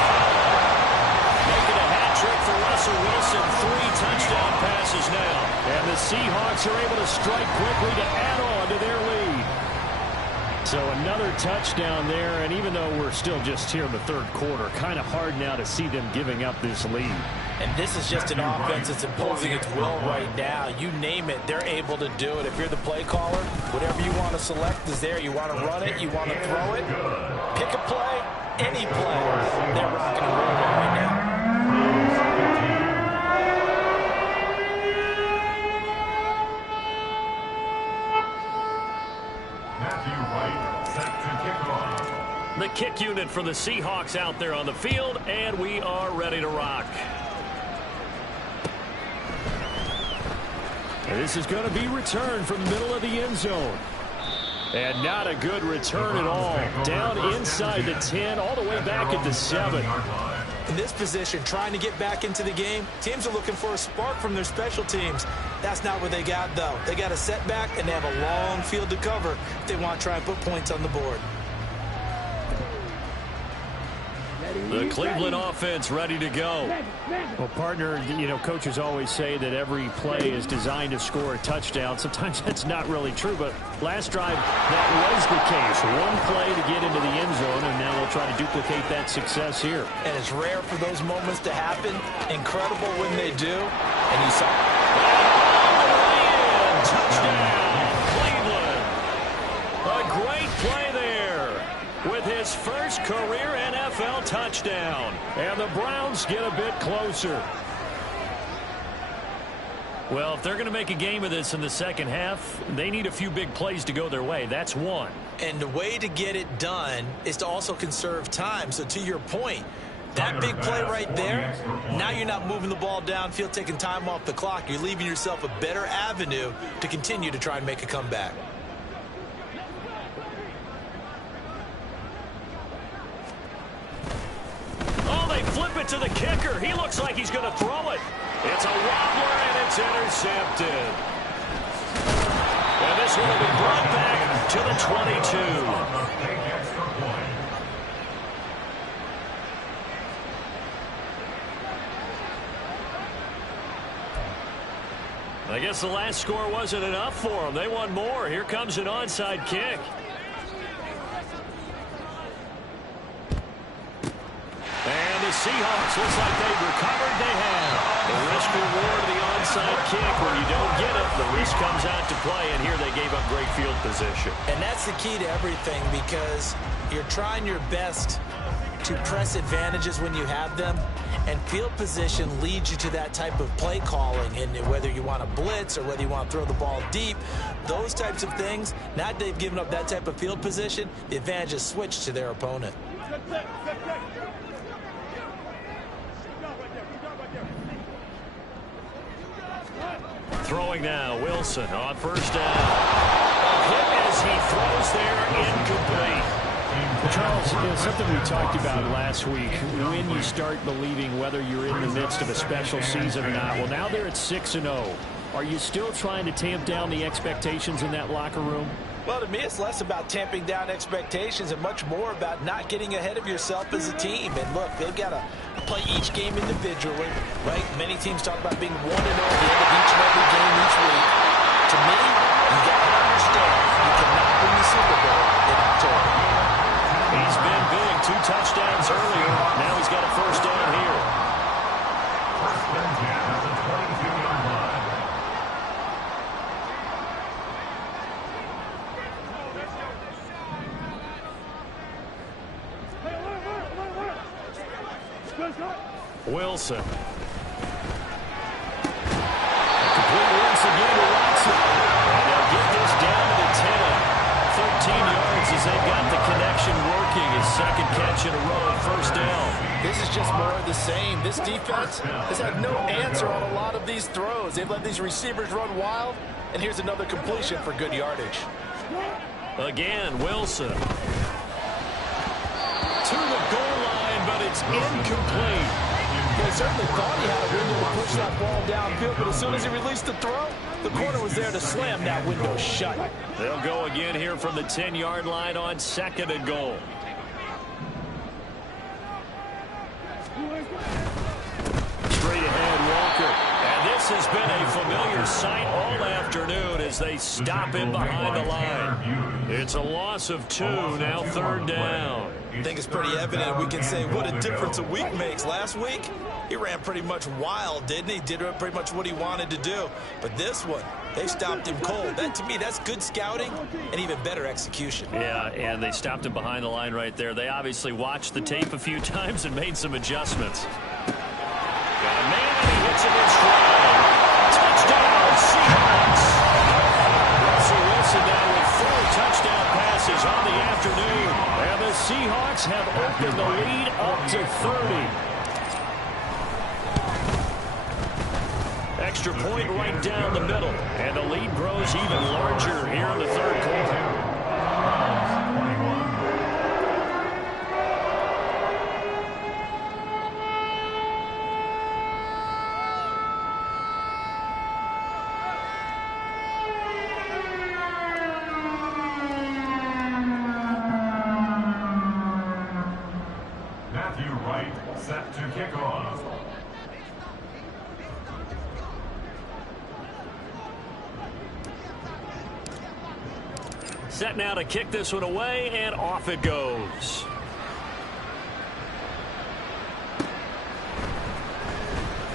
Making a hat trick for Russell Wilson. 3 touchdown passes now. And the Seahawks are able to strike quickly to add on to their lead. So another touchdown there, and even though we're still just here in the 3rd quarter, kind of hard now to see them giving up this lead. And this is just an offense that's imposing its will right now. You name it, they're able to do it. If you're the play caller, whatever you want to select is there. You want to run it, you want to throw it, pick a play, any play. They're rocking and rolling right now. The kick unit for the Seahawks out there on the field, and we are ready to rock. And this is going to be returned from the middle of the end zone. And not a good return at all. Down inside the 10, all the way back at the 7. In this position, trying to get back into the game, teams are looking for a spark from their special teams. That's not what they got, though. They got a setback, and they have a long field to cover if they want to try and put points on the board. The Cleveland offense ready to go. Well, partner, you know, coaches always say that every play is designed to score a touchdown. Sometimes that's not really true, but last drive, that was the case. One play to get into the end zone, and now they'll try to duplicate that success here. And it's rare for those moments to happen. Incredible when they do. And you saw touchdown, Cleveland. A great play there with his first career NFL touchdown. And the Browns get a bit closer. Well, if they're going to make a game of this in the second half, they need a few big plays to go their way. That's one. And the way to get it done is to also conserve time. So to your point, that big play right there, now you're not moving the ball downfield, taking time off the clock. You're leaving yourself a better avenue to continue to try and make a comeback. Oh, they flip it to the kicker. He looks like he's going to throw it. It's a wobbler, and it's intercepted. And this one will be brought back to the 22. I guess the last score wasn't enough for them. They want more. Here comes an onside kick. And the Seahawks, looks like they've recovered. They have. The risk reward of the onside kick. When you don't get it, the risk comes out to play, and here they gave up great field position. And that's the key to everything, because you're trying your best to press advantages when you have them, and field position leads you to that type of play calling. And whether you want to blitz or whether you want to throw the ball deep, those types of things, now that they've given up that type of field position, the advantage is switched to their opponent. Throwing now, Wilson on first down. A hit as he throws there, incomplete. Charles, something we talked about last week, when you start believing whether you're in the midst of a special season or not. Well, now they're at 6-0. Are you still trying to tamp down the expectations in that locker room? Well, to me, it's less about tamping down expectations and much more about not getting ahead of yourself as a team. And look, they've got to play each game individually, right? Many teams talk about being 1-0 at the end of each and every game each week. To me, you got to understand you cannot win the Super Bowl in October. He's been big, 2 touchdowns earlier. Now he's got a first down here. First and 10 at the 22-yard line. Wilson. Complete once again to Watson. And they'll get this down to the 10. 13 yards as they've got the connection working. His second catch in a row, first down. This is just more of the same. This defense has had no answer on a lot of these throws. They've let these receivers run wild, and here's another completion for good yardage. Again, Wilson. To the goal line, but it's incomplete. Well, he certainly thought he had a window to push that ball downfield, but as soon as he released the throw, the corner was there to slam that window shut. They'll go again here from the 10-yard line on 2nd and goal. Straight ahead, Walker. And this has been a familiar sight all afternoon as they stop him behind the line. It's a loss of 2, now 3rd down. I think it's pretty evident. We can say what a difference a week makes. Last week, he ran pretty much wild, didn't he? Did pretty much what he wanted to do. But this one, they stopped him cold. That, to me, that's good scouting and even better execution. Yeah, and they stopped him behind the line right there. They obviously watched the tape a few times and made some adjustments. Got a man, and he hits him in stride. Touchdown, Seahawks. Russell Wilson now with 4 touchdown passes on the afternoon. And the Seahawks have opened the lead up to 30. Extra point right down the middle. And the lead grows even larger here in the 3rd quarter. Matthew Wright set to kick off. Set now to kick this one away, and off it goes.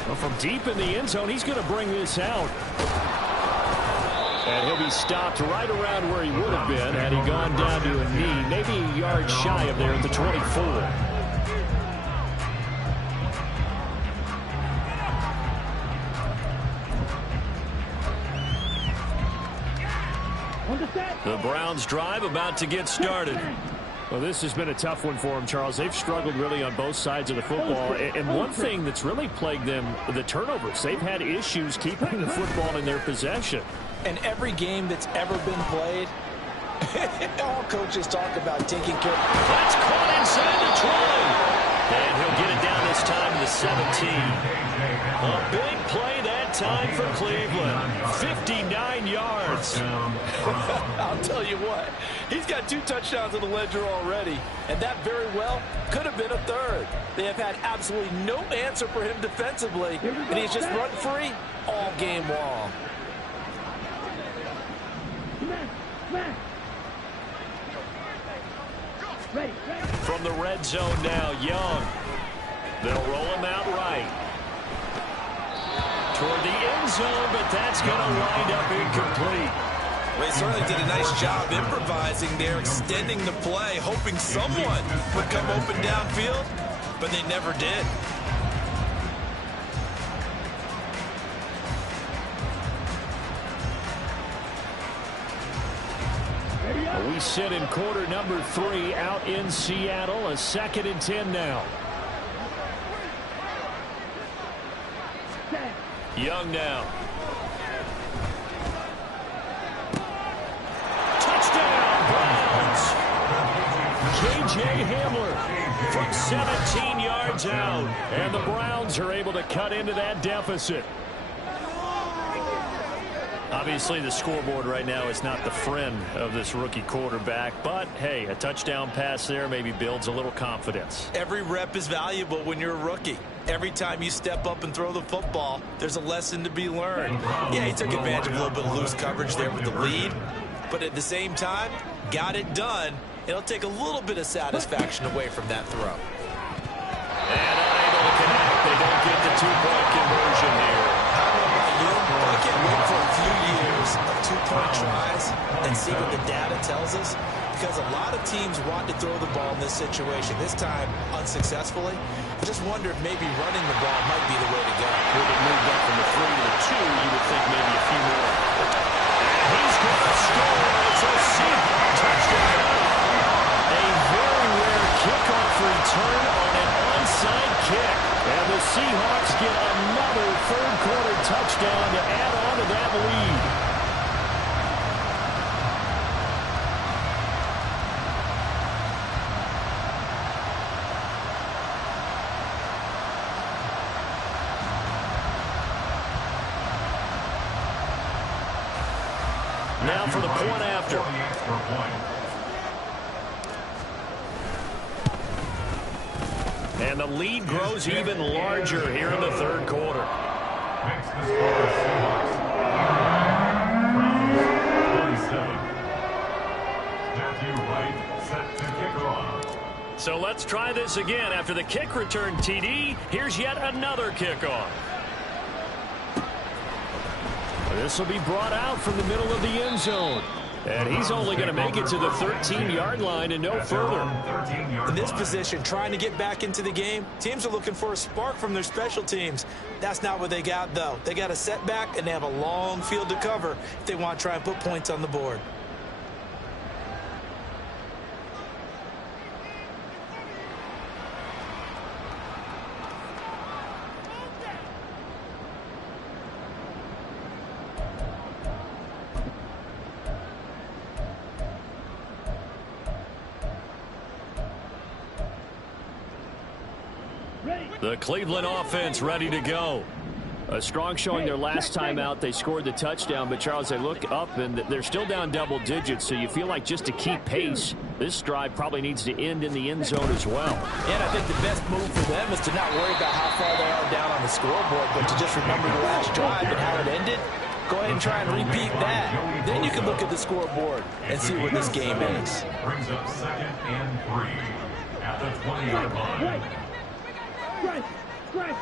Well, from deep in the end zone, he's going to bring this out. And he'll be stopped right around where he would have been had he gone down to a knee, maybe a yard shy of there at the 24. The Browns drive about to get started. Well, this has been a tough one for them, Charles. They've struggled really on both sides of the football. And one thing that's really plagued them, the turnovers. They've had issues keeping the football in their possession. And every game that's ever been played, all coaches talk about taking care of. That's caught inside the 20. And he'll get it down this time to the 17. A big play that time for Cleveland. 59 yards. I'll tell you what, he's got 2 touchdowns in the ledger already, and that very well could have been a 3rd. They have had absolutely no answer for him defensively, and he's just run free all game long. From the red zone now, Young. They'll roll him out right. Toward the end zone, but that's going to wind up incomplete. Well, he certainly did a nice job improvising there, extending the play, hoping someone would come open downfield, but they never did. We sit in quarter number 3 out in Seattle. A 2nd and 10 now. Young now. Touchdown, Browns. J.J. Hamler from 17 yards out. And the Browns are able to cut into that deficit. Obviously, the scoreboard right now is not the friend of this rookie quarterback. But, hey, a touchdown pass there maybe builds a little confidence. Every rep is valuable when you're a rookie. Every time you step up and throw the football, there's a lesson to be learned. Yeah, he took advantage of a little bit of loose coverage there with the lead. But at the same time, got it done. It'll take a little bit of satisfaction away from that throw. And unable to connect. They don't get the 2-point conversion here. I don't know about you, but I can't wait for a few years of 2-point tries and see what the data tells us. Because a lot of teams want to throw the ball in this situation. This time, unsuccessfully. I just wonder if maybe running the ball might be the way to go. With it moved up from the 3 to the 2, you would think maybe a few more. And he's going to score. It's a Seahawks touchdown. A very rare kickoff return on an onside kick. And the Seahawks get another third-quarter touchdown to add on to that lead. Now for the point after. And the lead grows even larger here in the third quarter. Makes the score Seahawks 47. Matthew Wright set to kick off. So let's try this again. After the kick return TD, here's yet another kickoff. This will be brought out from the middle of the end zone. And he's only going to make it to the 13-yard line and no further. In this position, trying to get back into the game, teams are looking for a spark from their special teams. That's not what they got, though. They got a setback, and they have a long field to cover if they want to try and put points on the board. The Cleveland offense ready to go. A strong showing their last time out. They scored the touchdown, but Charles, they look up and they're still down double digits, so you feel like just to keep pace, this drive probably needs to end in the end zone as well. And I think the best move for them is to not worry about how far they are down on the scoreboard, but to just remember the last drive and how it ended. Go ahead and try and repeat that. Then you can look at the scoreboard and see where this game is. Brings up 2nd and 3 at the 20-yard line. Strike! Strike!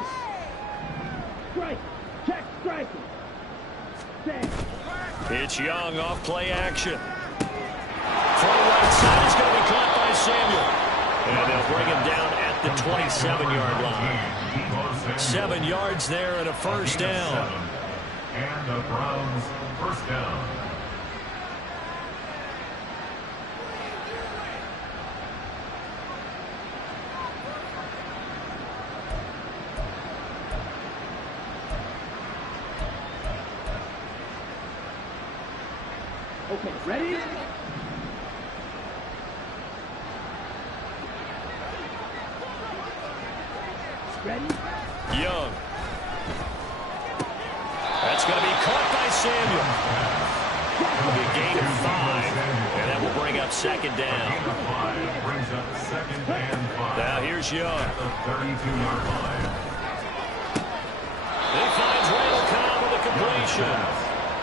Strike! Check strike! It's Young off play action. Far right side is going to be caught by Samuel. And they'll bring him down at the 27-yard line. 7 yards there and a first down. And the Browns first down. Okay, ready? Ready? Young. That's going to be caught by Samuel. It'll be a gain of 5, and that will bring up 2nd down. Brings up 2nd and 5. Now here's Young. At the 32-yard line. He finds Randall Cobb with a completion.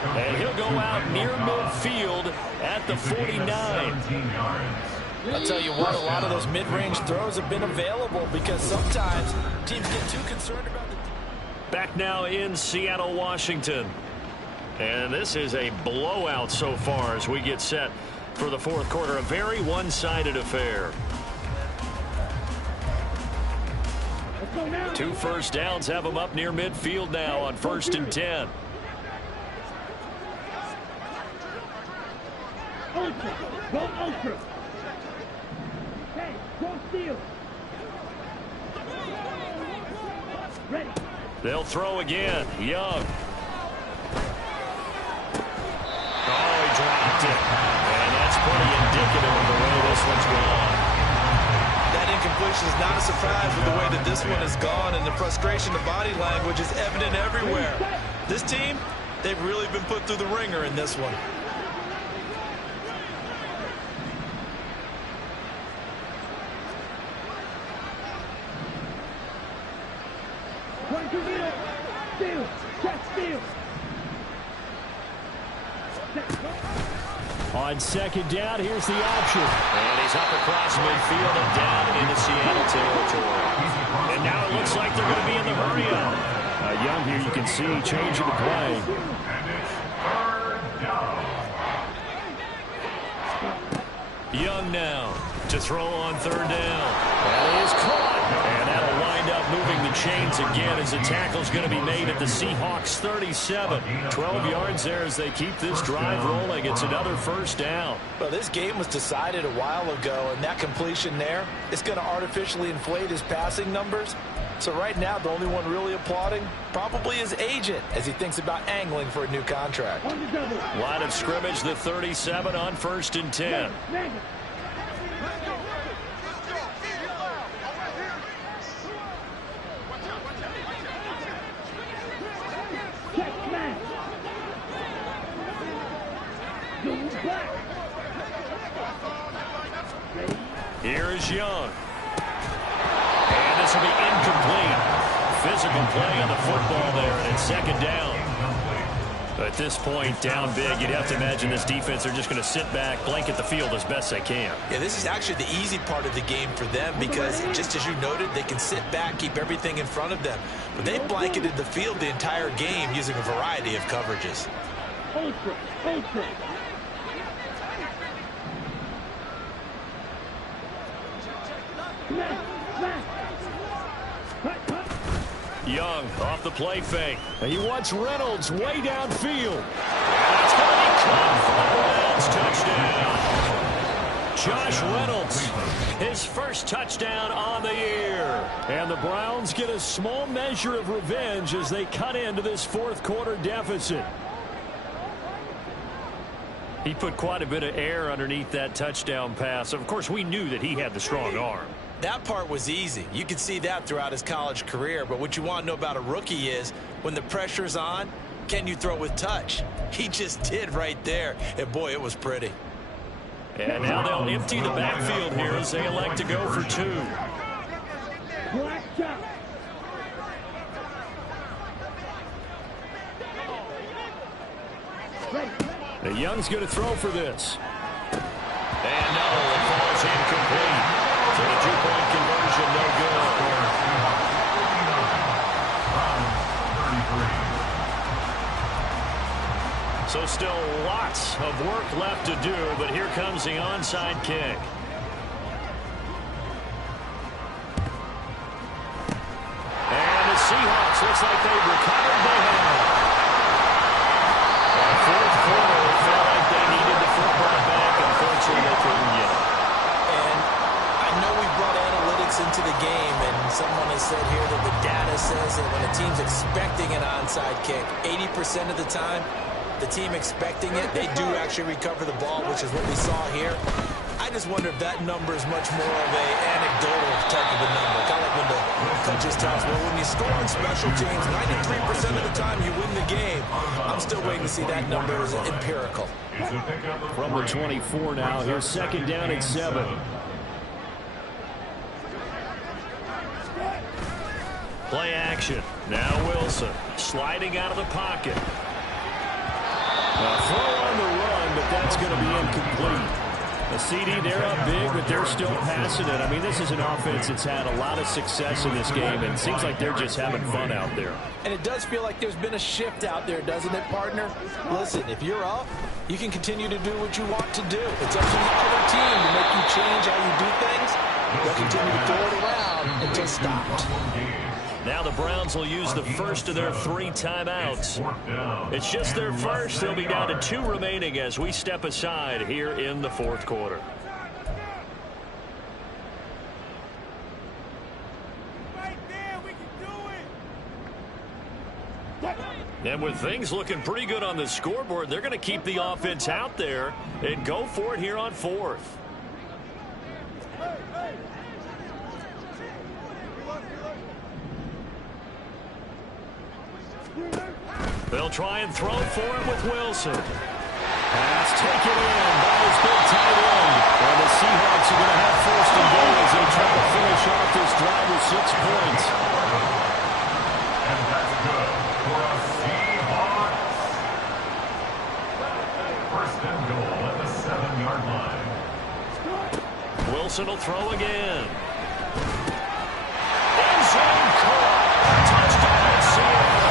And he'll go out near midfield at the 49. 17 yards. I'll tell you what, a lot of those mid-range throws have been available because sometimes teams get too concerned about the... Back now in Seattle, Washington. And this is a blowout so far as we get set for the fourth quarter. A very one-sided affair. 2 first downs have them up near midfield now on 1st and 10. Ultra! Go ultra! Hey, go steal! Ready! They'll throw again. Young. Oh, he dropped it. And that's pretty indicative of the way this one's gone. That incompletion is not a surprise with the way that this one has gone, and the frustration, the body language is evident everywhere. This team, they've really been put through the ringer in this one. Steal! Check steal! On 2nd down, here's the option. And he's up across midfield and down into Seattle territory. And now it looks like they're going to be in the hurry-up. Young here, you can see changing the play. And it's 3rd down. Young now to throw on 3rd down. That is caught. And that'll wind up moving the chains again as the tackle's going to be made at the Seahawks 37. 12 yards there as they keep this drive rolling. It's another first down. Well, this game was decided a while ago, and that completion there is going to artificially inflate his passing numbers. So right now, the only one really applauding probably his agent as he thinks about angling for a new contract. Line of scrimmage, the 37 on 1st and 10. is Young. And this will be incomplete. Physical play on the football there, and it's second down. At this point, down big, you'd have to imagine this defense are just going to sit back, blanket the field as best they can. Yeah, this is actually the easy part of the game for them because, just as you noted, they can sit back, keep everything in front of them. But they blanketed the field the entire game using a variety of coverages. Ultra, ultra. Young off the play fake. He wants Reynolds way downfield. And it's going to be caught for the Browns touchdown. Josh Reynolds, his first touchdown on the year. And the Browns get a small measure of revenge as they cut into this fourth quarter deficit. He put quite a bit of air underneath that touchdown pass. Of course, we knew that he had the strong arm. That part was easy. You could see that throughout his college career. But what you want to know about a rookie is when the pressure's on, can you throw with touch? He just did right there. And, boy, it was pretty. And now they'll empty the backfield here as they elect to go for two. Black chop. The Young's going to throw for this. And no, it falls incomplete. So the two-point conversion, no good. So still lots of work left to do, but here comes the onside kick. And the Seahawks looks like they've recovered the hand. Fourth quarter, it felt like they needed the football back. Unfortunately, they couldn't get it. And I know we brought analytics into the game, and someone has said here that the data says that when a team's expecting an onside kick, 80% of the time, the team expecting it, they do actually recover the ball, which is what we saw here. I just wonder if that number is much more of an anecdotal type of a number. Kind of like when the coaches tell us, well, when you score on special teams, 93% of the time you win the game. I'm still waiting to see that number as empirical. From the 24 now, here's second down at 7. Play action. Now Wilson sliding out of the pocket. A throw on the run, but that's going to be incomplete. A CD, they're up big, but they're still passing it. I mean, this is an offense that's had a lot of success in this game, and it seems like they're just having fun out there. And it does feel like there's been a shift out there, doesn't it, partner? Listen, if you're up, you can continue to do what you want to do. It's up to the other team to make you change how you do things. They'll continue to throw it around until stopped. Now the Browns will use the first of their 3 timeouts. It's just their first. They'll be down to 2 remaining as we step aside here in the fourth quarter. Right there, we can do it. And with things looking pretty good on the scoreboard, they're going to keep the offense out there and go for it here on 4th. They'll try and throw for it with Wilson. Pass taken in by his big tight end. And the Seahawks are going to have first and goal as they try to finish off this drive with 6 points. And that's good for a Seahawks. First and goal at the 7-yard line. Wilson will throw again. End zone caught. Touchdown Seattle.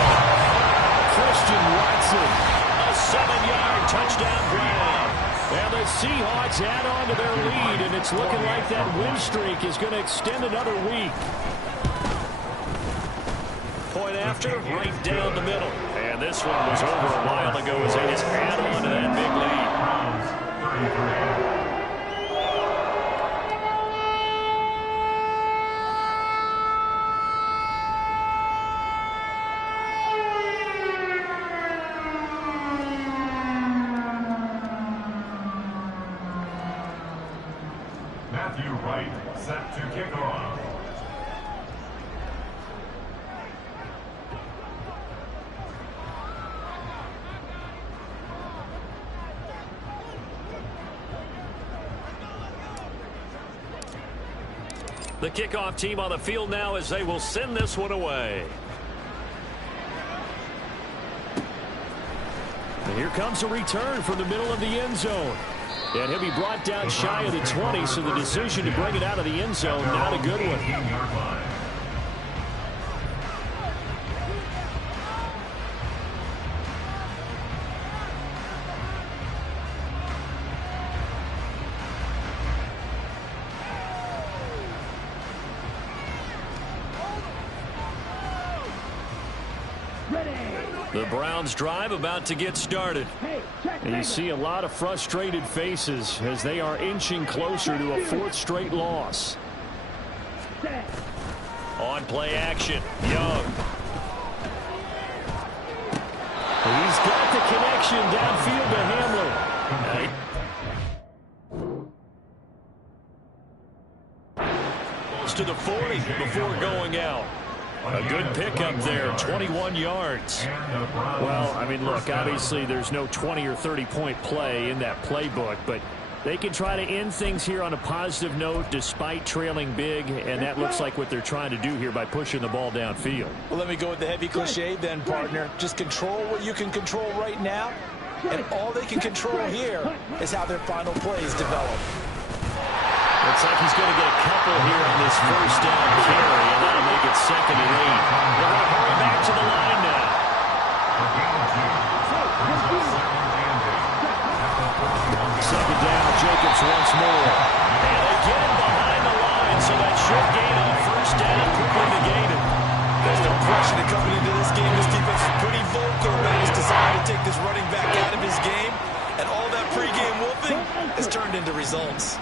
Christian Watson, a 7-yard touchdown grab. And the Seahawks add on to their lead, and it's looking like that win streak is going to extend another week. Point after, right down the middle. And this one was over a while ago as they just add on to that big lead. Browns 33. Matthew Wright set to kick off. The kickoff team on the field now as they will send this one away. And here comes a return from the middle of the end zone. And he'll be brought down shy of the 20, so the decision to bring it out of the end zone, not a good one. The Browns drive about to get started. And you see a lot of frustrated faces as they are inching closer to a 4th straight loss. On play action, Young. He's got the connection downfield to Hamler. Goes to the 40 before going out. A good pickup there, 21 yards. Well, I mean, look, obviously there's no 20 or 30-point play in that playbook, but they can try to end things here on a positive note despite trailing big, and that looks like what they're trying to do here by pushing the ball downfield. Well, let me go with the heavy cliche then, partner. Just control what you can control right now, and all they can control here is how their final plays develop. Looks like he's going to get a couple here on this first down carry, and that'll make it 2nd and 8. They're going to hurry back to the line now. Second down, Jacobs once more. And they get him behind the line, so that short gain on first down quickly negated. There's no pressure to coming into this game. This defense is pretty vocal about his desire to take this running back out of his game, and all that pregame whooping has turned into results.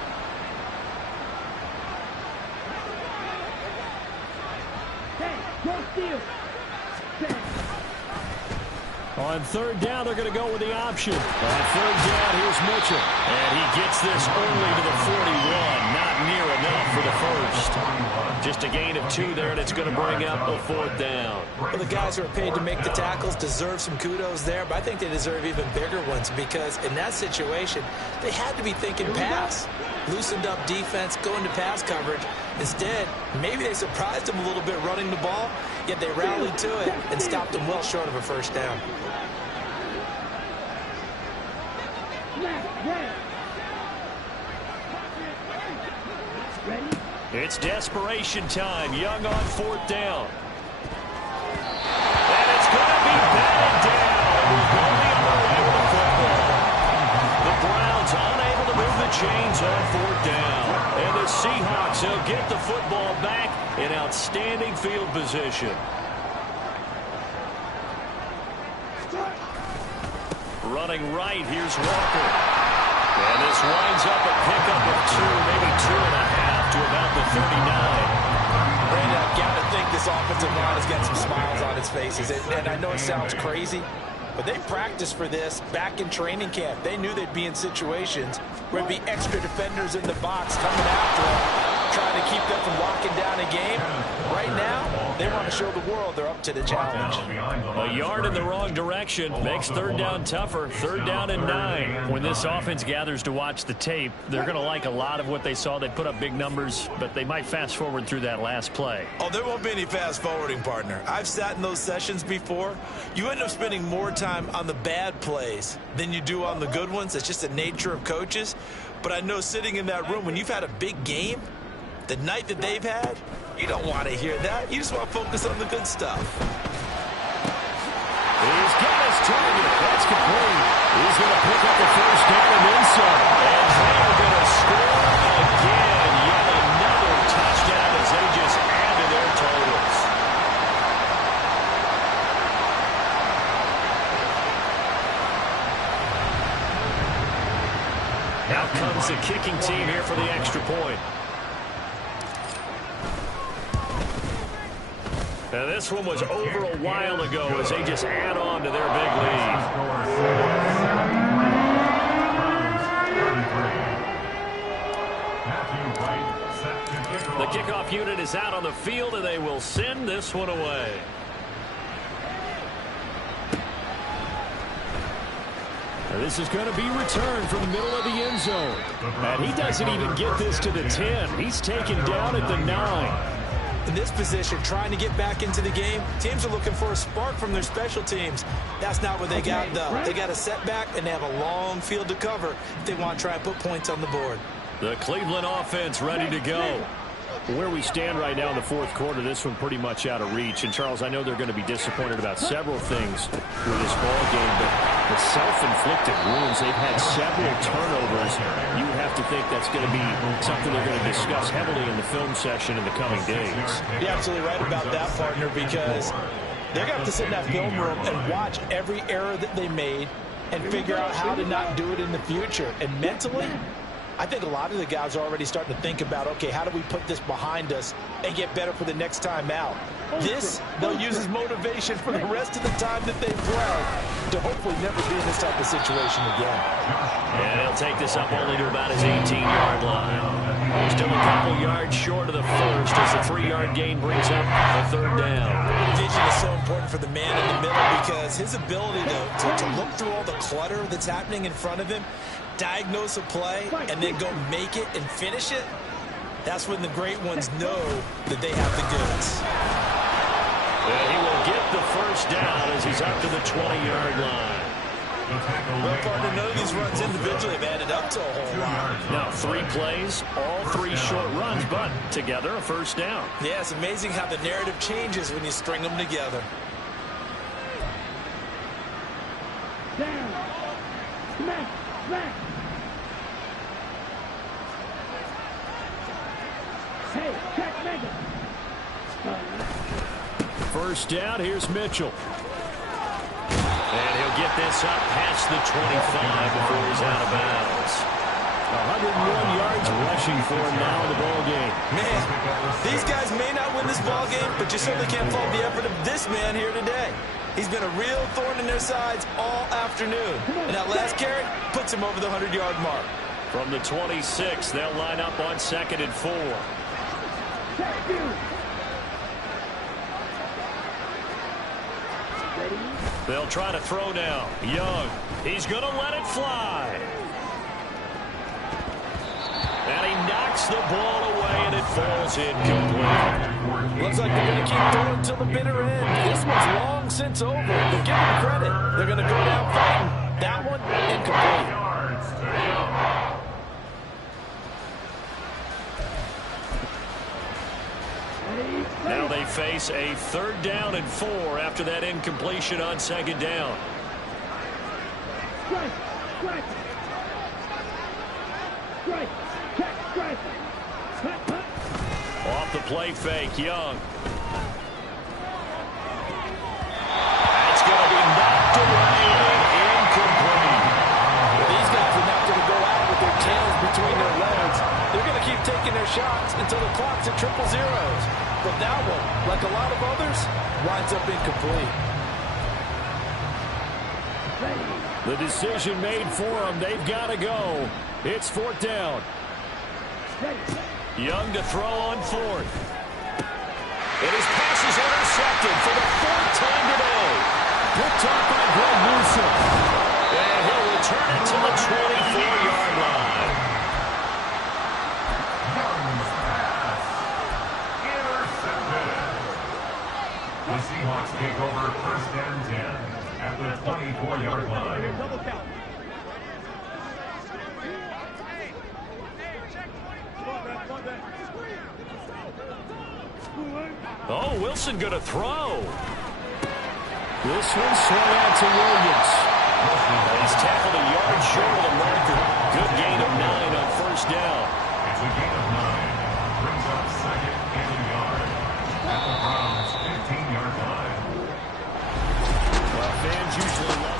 On 3rd down, they're going to go with the option. On 3rd down, here's Mitchell. And he gets this only to the 41. Not near enough for the first. Just a gain of 2 there, and it's going to bring up a 4th down. Well, the guys who are paid to make the tackles deserve some kudos there, but I think they deserve even bigger ones because in that situation, they had to be thinking pass. Loosened up defense, going to pass coverage. Instead, maybe they surprised them a little bit running the ball, yet they rallied to it and stopped them well short of a first down. It's desperation time. Young on 4th down. And it's going to be batted down. We'll go the other way with the football. The Browns unable to move the chains on 4th down. And the Seahawks will get the football back in outstanding field position. Running right, here's Walker. And this winds up a pickup of 2, maybe 2.5 to about the 39. Brandon, I've got to think this offensive line has got some smiles on its faces. And I know it sounds crazy, but they practiced for this back in training camp. They knew they'd be in situations where there'd be extra defenders in the box coming after them, trying to keep them from locking down a game. Right now, they want to show the world they're up to the challenge. A yard in the wrong direction makes 3rd down tougher. 3rd down and 9. When this offense gathers to watch the tape, they're going to like a lot of what they saw. They put up big numbers, but they might fast forward through that last play. Oh, there won't be any fast forwarding, partner. I've sat in those sessions before. You end up spending more time on the bad plays than you do on the good ones. It's just the nature of coaches. But I know sitting in that room, when you've had a big game, the night that they've had, you don't want to hear that. You just want to focus on the good stuff. He's got his target. That's complete. He's going to pick up the first down and then some. And they're going to score again. Yet another touchdown as they just add to their totals. Now comes the kicking team here for the extra point. Now this one was over a while ago as they just add on to their big lead. The kickoff unit is out on the field, and they will send this one away. This is going to be returned from the middle of the end zone. And he doesn't even get this to the 10. He's taken down at the 9. In this position, trying to get back into the game, teams are looking for a spark from their special teams. That's not what they got, though. They got a setback, and they have a long field to cover if they want to try and put points on the board. The Cleveland offense ready to go. Where we stand right now in the fourth quarter, this one pretty much out of reach. And, Charles, I know they're going to be disappointed about several things with this ball game, but the self-inflicted wounds, they've had several turnovers. You have to think that's going to be something they're going to discuss heavily in the film session in the coming days. You're absolutely right about that, partner, because they're going to have to sit in that film room and watch every error that they made and figure out how to not do it in the future. And mentally, I think a lot of the guys are already starting to think about, okay, how do we put this behind us and get better for the next time out? This, they'll use as motivation for the rest of the time that they play to hopefully never be in this type of situation again. And he'll take this up only to about his 18-yard line. Still a couple yards short of the first as the 3-yard gain brings up a third down. Vision is so important for the man in the middle because his ability to look through all the clutter that's happening in front of him, diagnose a play, and then go make it and finish it, that's when the great ones know that they have the goods. And he will get the first down as he's up to the 20-yard line. Well, partner, none of these runs individually have added up to a whole lot. Now, 3 plays, all 3 short runs, but together a first down. Yeah, it's amazing how the narrative changes when you string them together. Down. Smack. Smack. Hey, check Megan. First down, here's Mitchell. And he'll get this up past the 25 before he's out of bounds. 101 yards rushing for him now in the ball game. Man, these guys may not win this ball game, but you certainly can't fault the effort of this man here today. He's been a real thorn in their sides all afternoon. And that last carry puts him over the 100-yard mark. From the 26, they'll line up on 2nd and 4. They'll try to throw now. Young. He's going to let it fly. And he knocks the ball away, and it falls incomplete. Looks like they're going to keep throwing until the bitter end. This one's long since over. But give them credit. They're going to go down fighting. That one, incomplete. Now they face a 3rd down and 4 after that incompletion on 2nd down. Strike. Strike. Strike. Check. Strike. Hut, hut. Off the play fake, Young. That's going to be knocked away and incomplete. Well, these guys are not going to go out with their tails between their legs. They're going to keep taking their shots until the clock's at 000. But that one, like a lot of others, winds up incomplete. The decision made for them. They've got to go. It's 4th down. Young to throw on 4th. And his pass is intercepted for the 4th time today. Picked up by Greg Newsome. And he'll return it to the 24-yard line. The Seahawks take over 1st and 10 at the 24-yard line. Double count. Oh, Wilson going to throw. This one swung out to Williams. He's tackled a yard short of the marker. Good gain of 9 on 1st down. It's a gain of 9. Brings up 2nd and a yard at the Browns' 15-yard line. Well, fans usually love